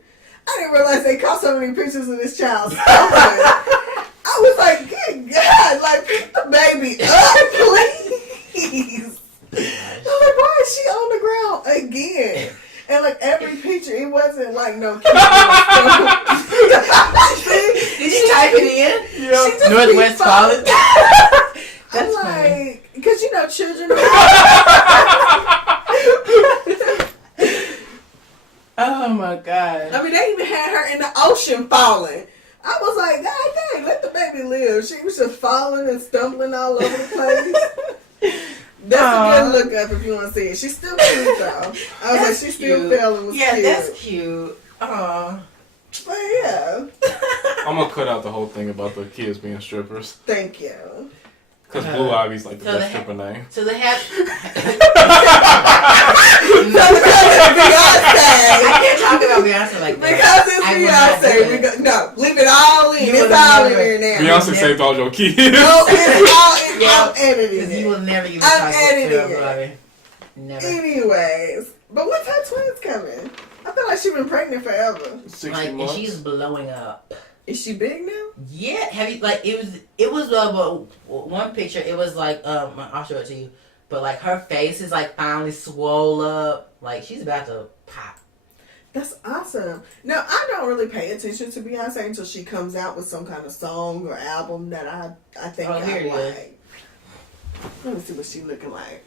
I didn't realize they caught so many pictures of this child falling. I was like, good God, like, pick the baby up, please. I was like, why is she on the ground again? And like every picture, it wasn't like no kid. Did you type it in? Yeah. Northwest falling. I'm like, because you know, children. Oh my God. I mean, they even had her in the ocean falling. I was like, God dang, let the baby live. She was just falling and stumbling all over the place. That's a good look up if you want to see it. She's still cute though. I was like, she still fell and was cute. Yeah, that's cute. Aww. But yeah. I'm gonna cut out the whole thing about the kids being strippers. Thank you. Because Blue Ivy's like the So best they stripper name. So they have. Beyonce. I can't talk about Beyonce like that. Because it's Beyonce. No, leave it all in. It's all in there now. Beyonce saved all your kids. No, it's all in. I'm editing Because you will it. never even I'm talk editing about it. Never. Anyways. But when's her twins coming? I feel like she's been pregnant forever. 60 Like, and months. she's blowing up. Is she big now? Yeah, have you like it was one picture. It was like I'll show it to you. But like her face is like finally swole up. Like she's about to pop. That's awesome. Now, I don't really pay attention to Beyonce until she comes out with some kind of song or album that I think I here it is. like. Let me see what she looking like.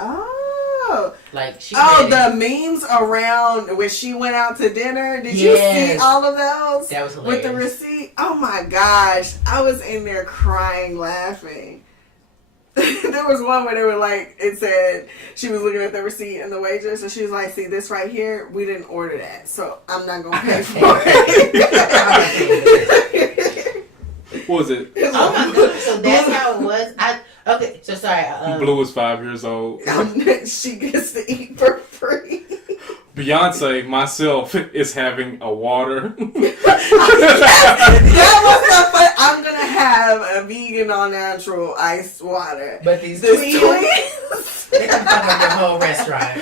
Oh. Like she. Oh, ready. the memes around when she went out to dinner. Did you Yes. see all of those? That was With the hilarious. receipt? Oh my gosh. I was in there crying, laughing. There was one where they were like, it said, she was looking at the receipt and the waitress, and she was like, see, this right here, we didn't order that, so I'm not going to pay for it. What was it? Oh my goodness! So that's how it was. Okay. So sorry. Blue was 5 years old. She gets to eat for free. Beyonce, myself, is having a water. That was the fun. I'm going to have a vegan all natural iced water. But these This twins, twins. they can fuck up the whole restaurant.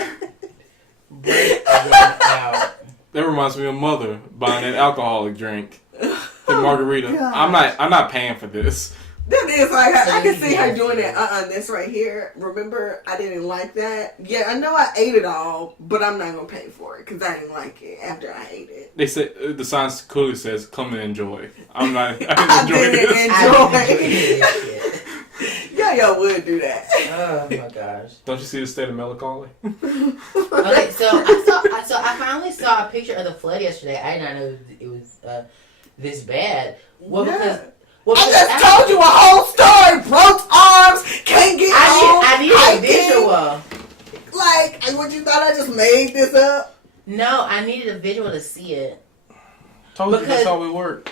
Break them out. That reminds me of Mother buying that alcoholic drink. The margarita. gosh. I'm not paying for this. That is like, I can see her Yes, doing yes. it. This right here. Remember, I didn't like that. Yeah, I know I ate it all, but I'm not going to pay for it because I didn't like it after I ate it. They said the sign clearly says, "Come and enjoy." I'm not. I I didn't enjoy didn't this. enjoy. Yeah, y'all would do that. Oh my gosh. Don't you see the state of melancholy? Okay, so I finally saw a picture of the flood yesterday. I did not know it was this bad. Well, Yeah. I I just told you a whole story. Broke arms, can't get home. I need a hiking. visual. Like, what you thought I just made this up? No, I needed a visual to see it. Told you Because- that's how we work.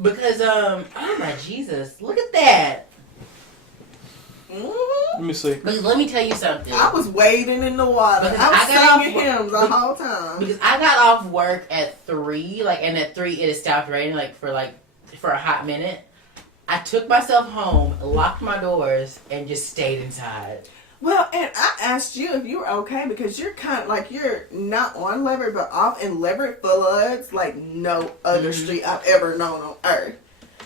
Because oh my Jesus, look at that. Let me see. Because let me tell you something. I was wading in the water. Because I was I got singing off- hymns the whole time. Because I got off work at 3, and at 3 it had stopped raining for a hot minute. I took myself home, locked my doors, and just stayed inside. Well, and I asked you if you were okay because you're kind of like you're not on Leverett but off in Leverett floods like no other street I've ever known on earth.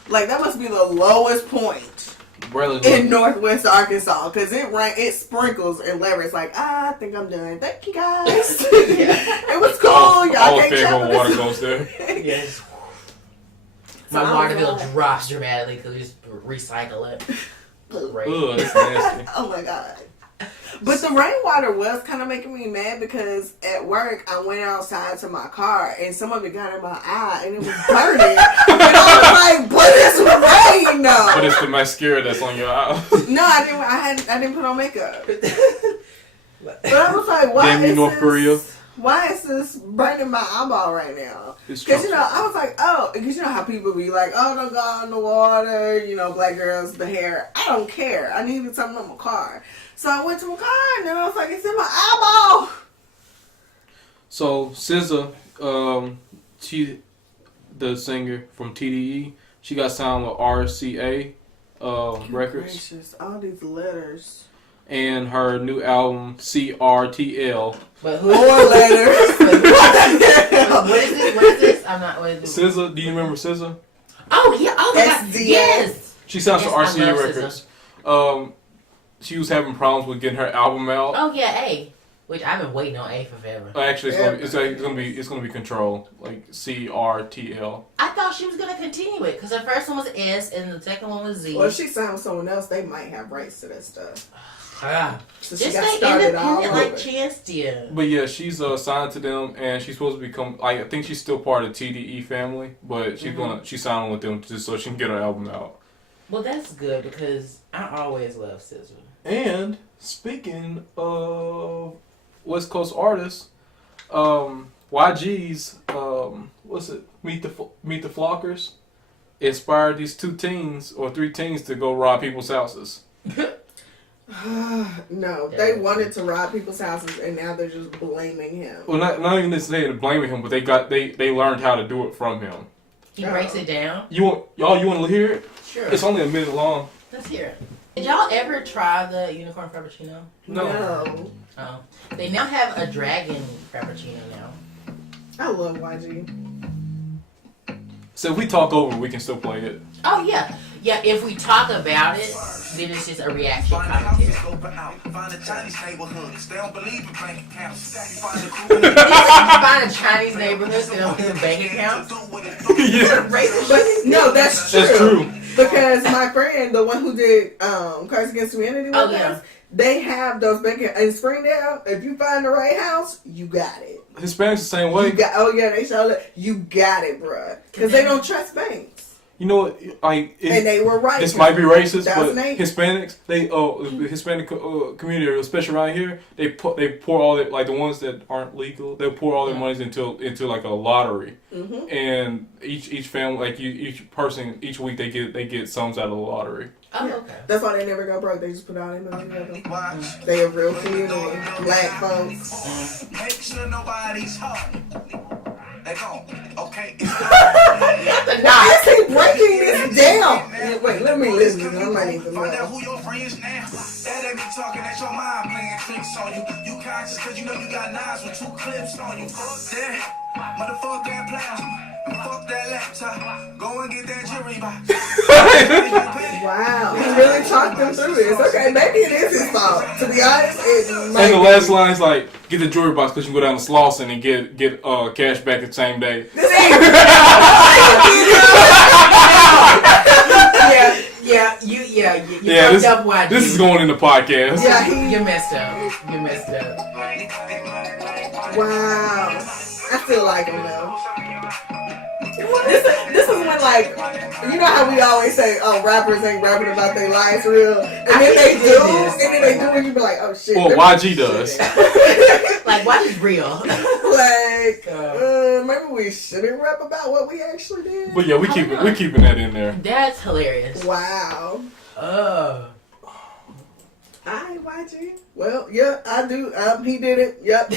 Like that must be the lowest point in Northwest Arkansas because it sprinkles and Leverett's like I think I'm done. Thank you guys. It was cool. Y'all all can't the Fayetteville jump water goes there. Yes. So My water bill drops dramatically because we just recycle it. Right. Ugh, that's nasty. Oh my god. But the rainwater was kind of making me mad because at work I went outside to my car and some of it got in my eye and it was burning. And I was like, "But it's rain, though." But it's the mascara that's on your eye. No, I didn't. I didn't put on makeup. But I was like, Why is this burning my eyeball right now? Because I was like, because you know how people be like, oh, don't go out in the water. You know, black girls, the hair. I don't care. I needed something on my car. So I went to my car and then I was like, it's in my eyeball. So SZA, she, the singer from TDE, she got signed with RCA Records. Gracious, all these letters. And her new album CRTL. But more letters. What is this? I'm not. What is this? SZA, do you remember SZA? Oh yeah. Oh my God. Yes. She signed to Yes, I RCA love Records. She was having problems with getting her album out. Oh yeah, A. Which I've been waiting on A for forever. Actually, it's gonna be Control, like CRTL. I thought she was gonna continue it because her first one was S and the second one was Z. Well, if she signed with someone else, they might have rights to that stuff. So just stay independent like Chance did. But yeah, she's signed to them, and she's supposed to become. I think she's still part of the TDE family, but she's signing with them just so she can get her album out. Well, that's good because I always love SZA. And speaking of West Coast artists, YG's Meet the Flockers inspired these three teens to go rob people's houses. No, they wanted to rob people's houses and now they're just blaming him. Well, not even necessarily blaming him, but they learned how to do it from him. He breaks it down. You want to hear it? Sure. It's only a minute long. Let's hear it. Did y'all ever try the unicorn frappuccino? No. Oh, they now have a dragon frappuccino now. I love YG. So if we talk over, we can still play it. Oh yeah. Yeah, if we talk about it, then it's just a reaction commentary. Find a Chinese neighborhood, they don't believe in bank accounts. Find a Chinese neighborhood, they don't believe in bank accounts? Yeah. But no, that's true. That's true. Because my friend, the one who did Cards Against Humanity with us, they have those bank accounts. In Springdale, if you find the right house, you got it. Hispanics the same way. They show it. You got it, bruh. Because they don't trust banks. You know what? And they were right. This might be racist, but 2008. Hispanics, the Hispanic community, especially around here, they pour all their, like the ones that aren't legal, they pour all their monies into like a lottery, and each family, like each person, each week they get sums out of the lottery. Oh, okay. That's why they never go broke. They just put all their money together. They a real community, black folks. Make sure nobody's hurt. Okay. Why is he breaking this down? Wait, let me listen. I might need to know. Find out who your friends now. That ain't me talking at your mind, playing tricks on you. You conscious cause you know you got knives with 2 clips on you. That motherfuck that plasma. Fuck that laptop. Go and get that jury box. Wow, he really talked them through this. Okay, maybe it is his fault. To be honest, it might And the last line is like, get the jewelry box because you can go down to Slauson and get cash back the same day. This is going in the podcast. Yeah, you messed up. Wow, I still like him though. This is when, like, you know how we always say, oh, rappers ain't rapping about their lives real, and then they do, and you be like, oh shit. Well, YG does. Like, what is real? Like, maybe we shouldn't rap about what we actually did. But yeah, we keeping that in there. That's hilarious. Wow. I YG. Well, yeah, I do. He did it. Yep.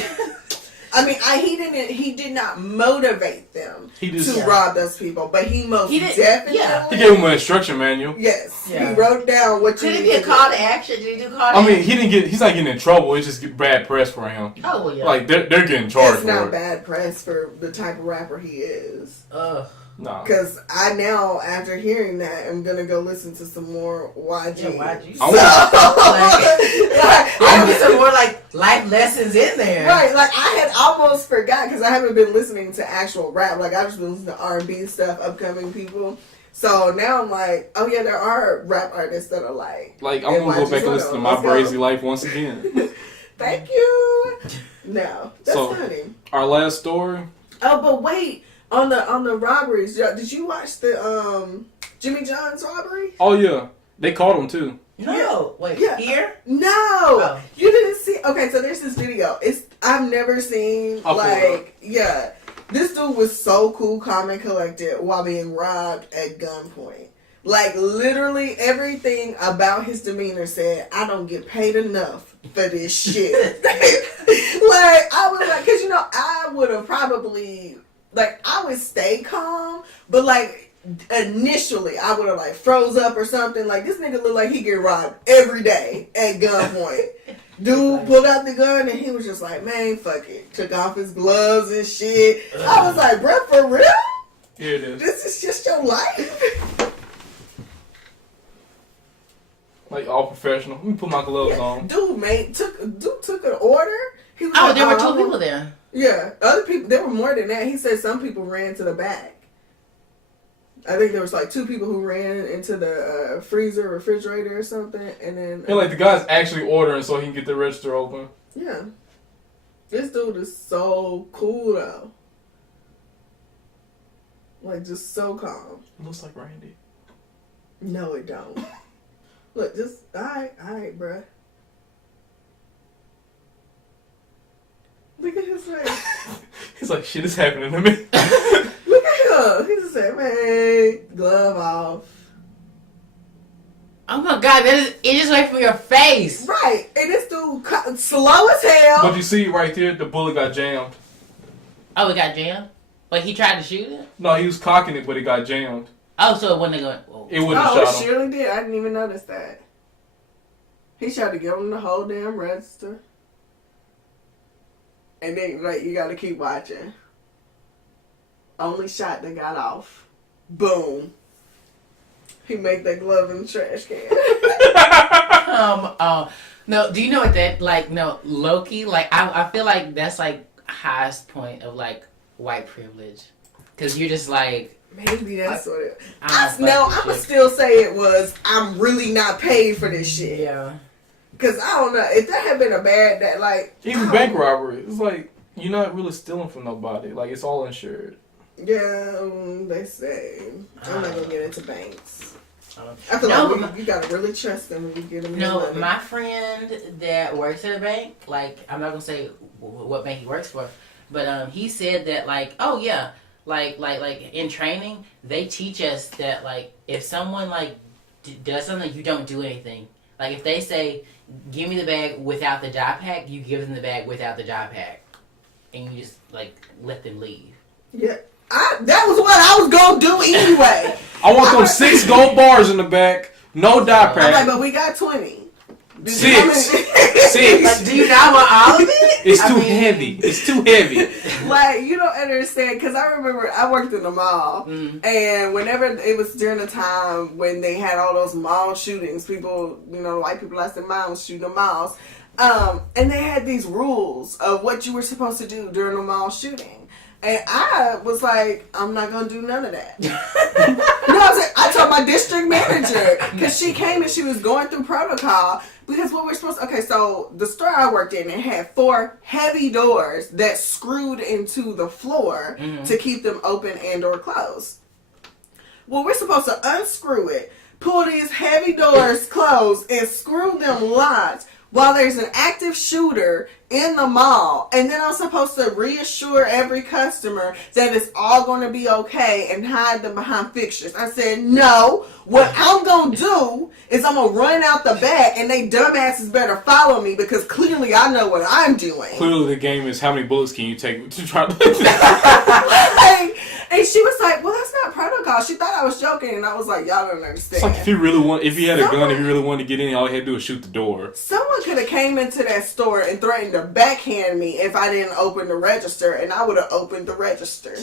I mean, he did not motivate them to rob those people, but he definitely. Yeah. He gave them an instruction manual. Yes. Yeah. He wrote down what you Did he get a call to action? Did he do call to action? I mean, he's not getting in trouble. It's just bad press for him. Oh, well, yeah. Like, they're getting charged for it. It's not bad press for the type of rapper he is. Ugh. No. Because I now, after hearing that, I'm going to go listen to some more YG. Yeah, YG. I get some more, like, life lessons in there. Right. Like, I had almost forgot because I haven't been listening to actual rap. Like, I've just been listening to R&B stuff, upcoming people. So now I'm like, oh, yeah, there are rap artists that are like... Like, I'm going to go back and listen to My Brazy Life once again. Thank you. No, that's funny. Our last story. Oh, but wait. On the robberies, did you watch the Jimmy John's robbery? Oh yeah, they caught him too. No, wait, here? No, you didn't see. Okay, so there's this video. I've never seen this dude was so cool, calm, and collected while being robbed at gunpoint. Like literally everything about his demeanor said, "I don't get paid enough for this shit." Like I was like, because I would have probably. Like, I would stay calm, but, like, initially, I would have, like, froze up or something. Like, this nigga looked like he get robbed every day at gunpoint. Dude pulled out the gun, and he was just like, man, fuck it. Took off his gloves and shit. I was like, bro, for real? Here it is. This is just your life? Like, all professional. Let me put my gloves on. Dude took an order. He was there were 2 people there. Yeah, other people, there were more than that. He said some people ran to the back. I think there was like 2 people who ran into the freezer, refrigerator or something, and then... And like the guy's actually ordering so he can get the register open. Yeah. This dude is so cool though. Like just so calm. It looks like Randy. No, it don't. Look, just, alright, bruh. Look at his face. He's like, shit is happening to me. Look at him. He just said, man, glove off. Oh my God, it is right from your face. Right. And this dude slow as hell. But you see right there, the bullet got jammed. Oh, it got jammed? Like he tried to shoot it? No, he was cocking it, but it got jammed. Oh, so it wasn't going... Whoa. It wouldn't have shot him. It surely did. I didn't even notice that. He tried to give him the whole damn register. And then, like, you gotta keep watching. Only shot that got off. Boom. He made that glove in the trash can. No, do you know what that, like, no, Loki, like, I feel like that's, like, highest point of, like, white privilege. Because you're just, like... Maybe that's what it... I'm going to still say it was, I'm really not paid for this shit. Yeah. Because, I don't know, if that had been a bad... that like even bank robbery, it's like, you're not really stealing from nobody. Like, it's all insured. Yeah, they say. I'm not going to get into banks. I feel like you gotta really trust them when you get them. No, my friend that works at a bank, like I'm not gonna say what bank he works for, but he said that like, oh yeah, like in training they teach us that like if someone like does something, you don't do anything. Like if they say, give me the bag without the dye pack, you give them the bag without the dye pack, and you just like let them leave. Yeah. That was what I was gonna do anyway. I want those 6 gold bars in the back, no dye pack. I'm like, but we got 20. 6. Like, do you not want all of it? It's too heavy. It's too heavy. Like, you don't understand, because I remember I worked in the mall, and whenever it was during the time when they had all those mall shootings, people, you know, white people lost their minds shooting the malls, and they had these rules of what you were supposed to do during a mall shooting. And I was like, I'm not going to do none of that. You know what I'm saying? I told my district manager, because she came and she was going through protocol, because what we're supposed to, okay, so the store I worked in, it had 4 heavy doors that screwed into the floor to keep them open and or closed. Well, we're supposed to unscrew it, pull these heavy doors closed, and screw them locked while there's an active shooter in the mall, and then I'm supposed to reassure every customer that it's all going to be okay and hide them behind fixtures. I said, no, what I'm going to do is I'm going to run out the back, and they dumbasses better follow me because clearly I know what I'm doing. Clearly the game is how many bullets can you take to try to... And she was like, well, that's not protocol. She thought I was joking, and I was like, y'all don't understand. It's like if you had a gun, if you really wanted to get in, all you had to do was shoot the door. Someone could have came into that store and threatened to backhand me if I didn't open the register, and I would have opened the register.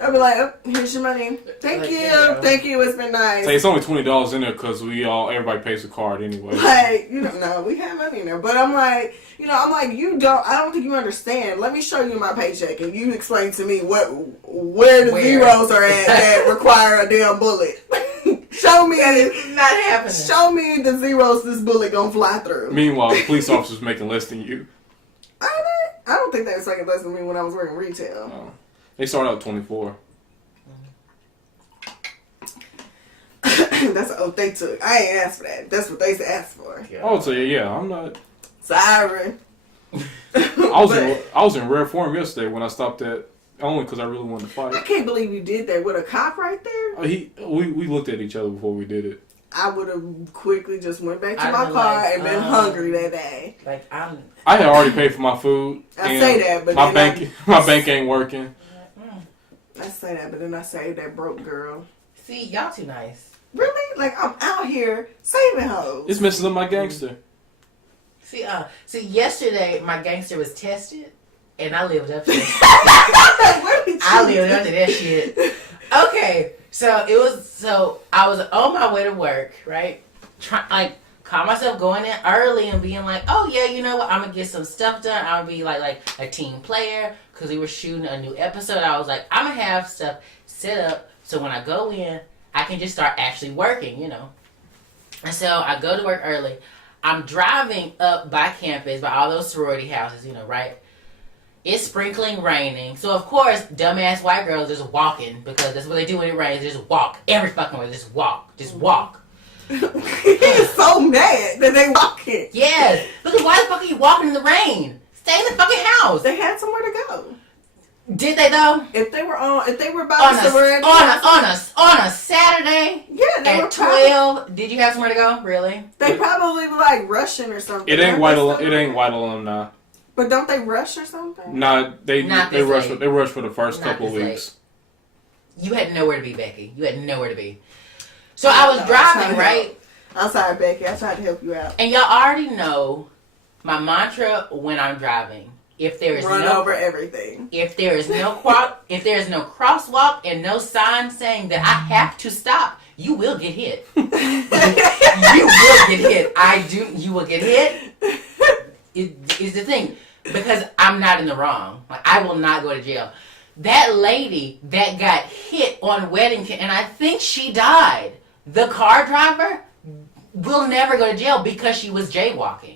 I'd be like, oh, here's your money. Thank you, it's been nice. Say it's only $20 in there because everybody pays a card anyway. Like, no, we have money in there. But I'm like, I don't think you understand. Let me show you my paycheck, and you explain to me where the zeros are at that require a damn bullet. Show me. It's not happening. Show me the zeros this bullet gonna fly through. Meanwhile, the police officer's making less than you. I don't think they was making less than me when I was working retail. Oh. They started out 24. That's an oath they took. I ain't asked for that. That's what they asked for. Oh, so yeah, I'm not. Sorry. I was in rare form yesterday when I stopped at only because I really wanted to fight. I can't believe you did that with a cop right there. We looked at each other before we did it. I would have quickly just went back to my car and been hungry that day. I had already paid for my food. I say that, but my bank ain't working. I say that, but then I saved that broke girl. See, y'all too nice. Really? Like, I'm out here saving hoes. It's messing up my gangster. See, yesterday my gangster was tested, and I lived up to it. I lived up to that shit. Okay, so I was on my way to work, right? Caught myself going in early and being like, oh yeah, you know what? I'm gonna get some stuff done. I'm gonna be like a team player because we were shooting a new episode. I was like, I'm gonna have stuff set up so when I go in, I can just start actually working, And so I go to work early. I'm driving up by campus, by all those sorority houses, right? It's sprinkling, raining. So, of course, dumbass white girls just walking because that's what they do when it rains. They just walk. Every fucking way. Just walk. Just walk. He's so mad that they walking. Yes. Because why the fuck are you walking in the rain? Stay in the fucking house. They had somewhere to go. Did they though? If they were by the sorority on a Saturday, yeah, they at 12. Did you have somewhere to go? Really? They probably were like rushing or something. It ain't white alumni. But don't they rush or something? Nah, they rush. They rush for the first couple of weeks. You had nowhere to be, Becky. You had nowhere to be. So I was driving, right? I'm sorry, Becky. I tried to help you out. And y'all already know my mantra when I'm driving. If there is run over everything. If there is no crosswalk and no sign saying that I have to stop, you will get hit. You will get hit. You will get hit. Is the thing. Because I'm not in the wrong. I will not go to jail. That lady that got hit on Weddington, and I think she died, the car driver will never go to jail because she was jaywalking.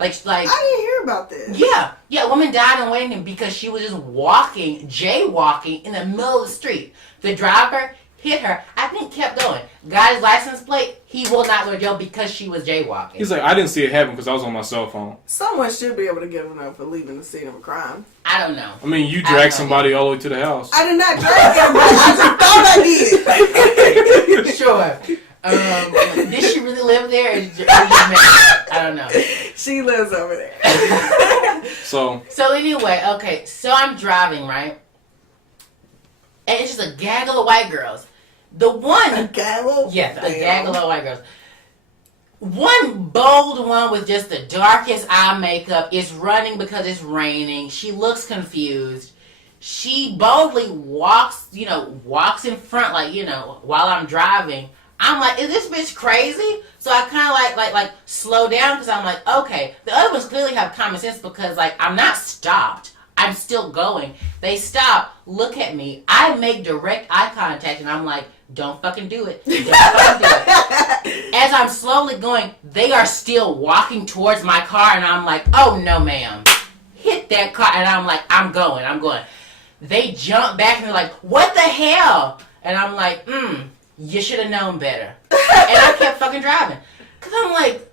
Like I didn't hear about this. Yeah, a woman died in Weddington because she was just jaywalking in the middle of the street. The driver hit her, I think kept going. Got his license plate, he will not go to jail because she was jaywalking. He's like, I didn't see it happen because I was on my cell phone. Someone should be able to get him up for leaving the scene of a crime. I don't know. I mean, you dragged somebody all the way to the house. I did not drag anybody, I just thought I did. Sure. Did she really live there? I don't know. She lives over there. So anyway, okay. So I'm driving, right? And it's just a gaggle of white girls. A gaggle? Yes, a gaggle of white girls. One bold one with just the darkest eye makeup is running because it's raining. She looks confused. She boldly walks in front, while I'm driving. I'm like, is this bitch crazy? So I kind of like slow down because I'm like, okay. The other ones clearly have common sense because I'm not stopped. I'm still going. They stop, look at me. I make direct eye contact and I'm like, don't fucking do it. Don't fucking do it. As I'm slowly going, they are still walking towards my car and I'm like, oh no ma'am. Hit that car and I'm like, I'm going. They jump back and they're like, what the hell? And I'm like, you should have known better. And I kept fucking driving. Because I'm like,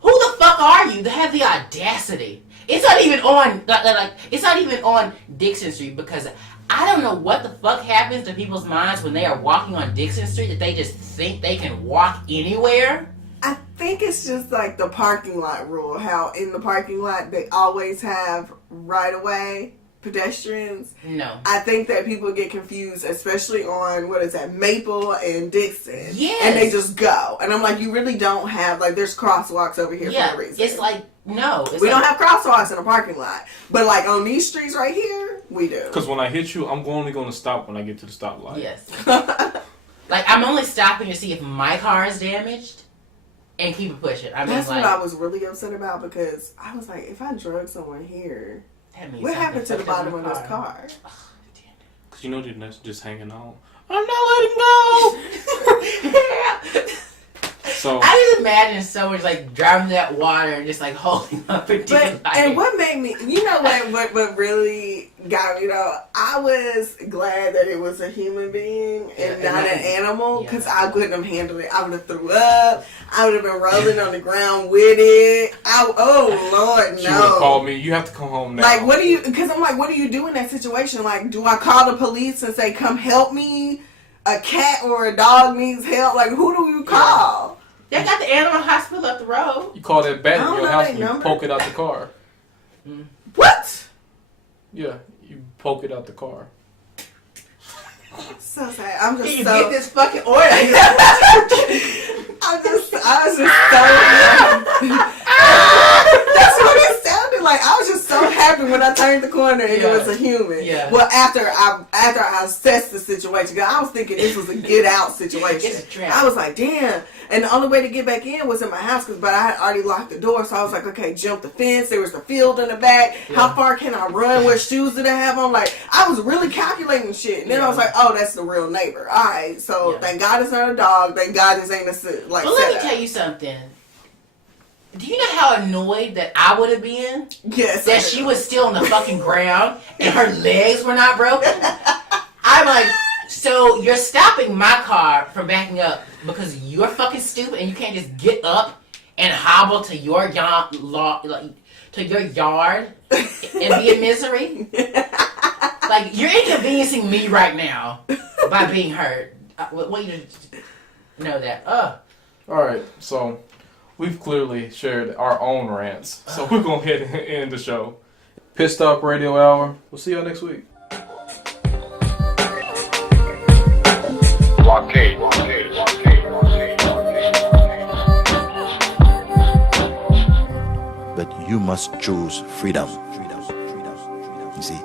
who the fuck are you to have the audacity? It's not even on, like, it's not even on Dixon Street because I don't know what the fuck happens to people's minds when they are walking on Dixon Street that they just think they can walk anywhere. I think it's just like the parking lot rule. How in the parking lot they always have right of way pedestrians. No. I think that people get confused, especially on Maple and Dixon. Yes. And they just go. And I'm like, you really don't have like there's crosswalks over here for a reason. It's like no. We don't have crosswalks in the parking lot. But like on these streets right here, we do. Because when I hit you, I'm only going to stop when I get to the stoplight. Yes. Like I'm only stopping to see if my car is damaged. And keep it pushing. I mean, that's like, what I was really upset about because I was like, if I drug someone here, what happened to the bottom of this car? Because you know they're just hanging on. I'm not letting go! So I just imagine someone like driving that water and just like holding up a deep and what made me, you know what really got me though? I was glad that it was a human being and not an animal because I couldn't have handled it. I would have threw up. I would have been rolling on the ground with it. Oh Lord, no. She would have called me. You have to come home now. Like, because I'm like, what do you do in that situation? Like, do I call the police and say, come help me? A cat or a dog needs help. Like, who do you call? They got the animal hospital up the road. You call that bat in your house and you poke it out the car. What? Yeah, you poke it out the car. So sad. I'm just you so... get this fucking order. I was just so... That's what it sounded like. I was just so happy when I turned the corner and it was a human. Yeah. Well, after I assessed the situation, 'cause I was thinking this was a get out situation. It's a trap. I was like, damn. And the only way to get back in was in my house, but I had already locked the door. So I was like, okay, jump the fence. There was the field in the back. Yeah. How far can I run? What shoes did I have on? Like, I was really calculating shit. And then I was like, oh, that's the real neighbor. All right. So thank God it's not a dog. Thank God this ain't a like. Well, let me tell you something. Do you know how annoyed that I would have been? Yes. That she was still on the fucking ground and her legs were not broken? I'm like, so you're stopping my car from backing up because you're fucking stupid and you can't just get up and hobble to your yard, and be in misery? Like, you're inconveniencing me right now by being hurt. Want you to know that. Alright, so we've clearly shared our own rants. So we're going to head and end the show. Pit Stop Radio Hour. We'll see y'all next week. Blockade. But you must choose freedom. You see,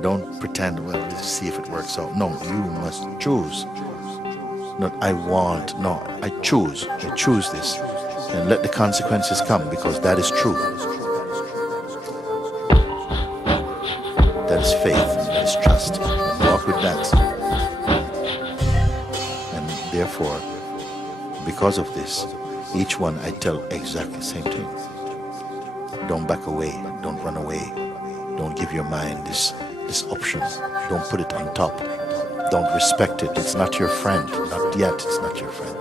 don't pretend, well, let's see if it works out. No, you must choose. Not I want, no, I choose. I choose this. And let the consequences come, because that is true. That is faith, that is trust. Walk with that. And therefore, because of this, each one I tell exactly the same thing. Don't back away, don't run away. Don't give your mind this option. Don't put it on top. Don't respect it. It's not your friend. Not yet, it's not your friend.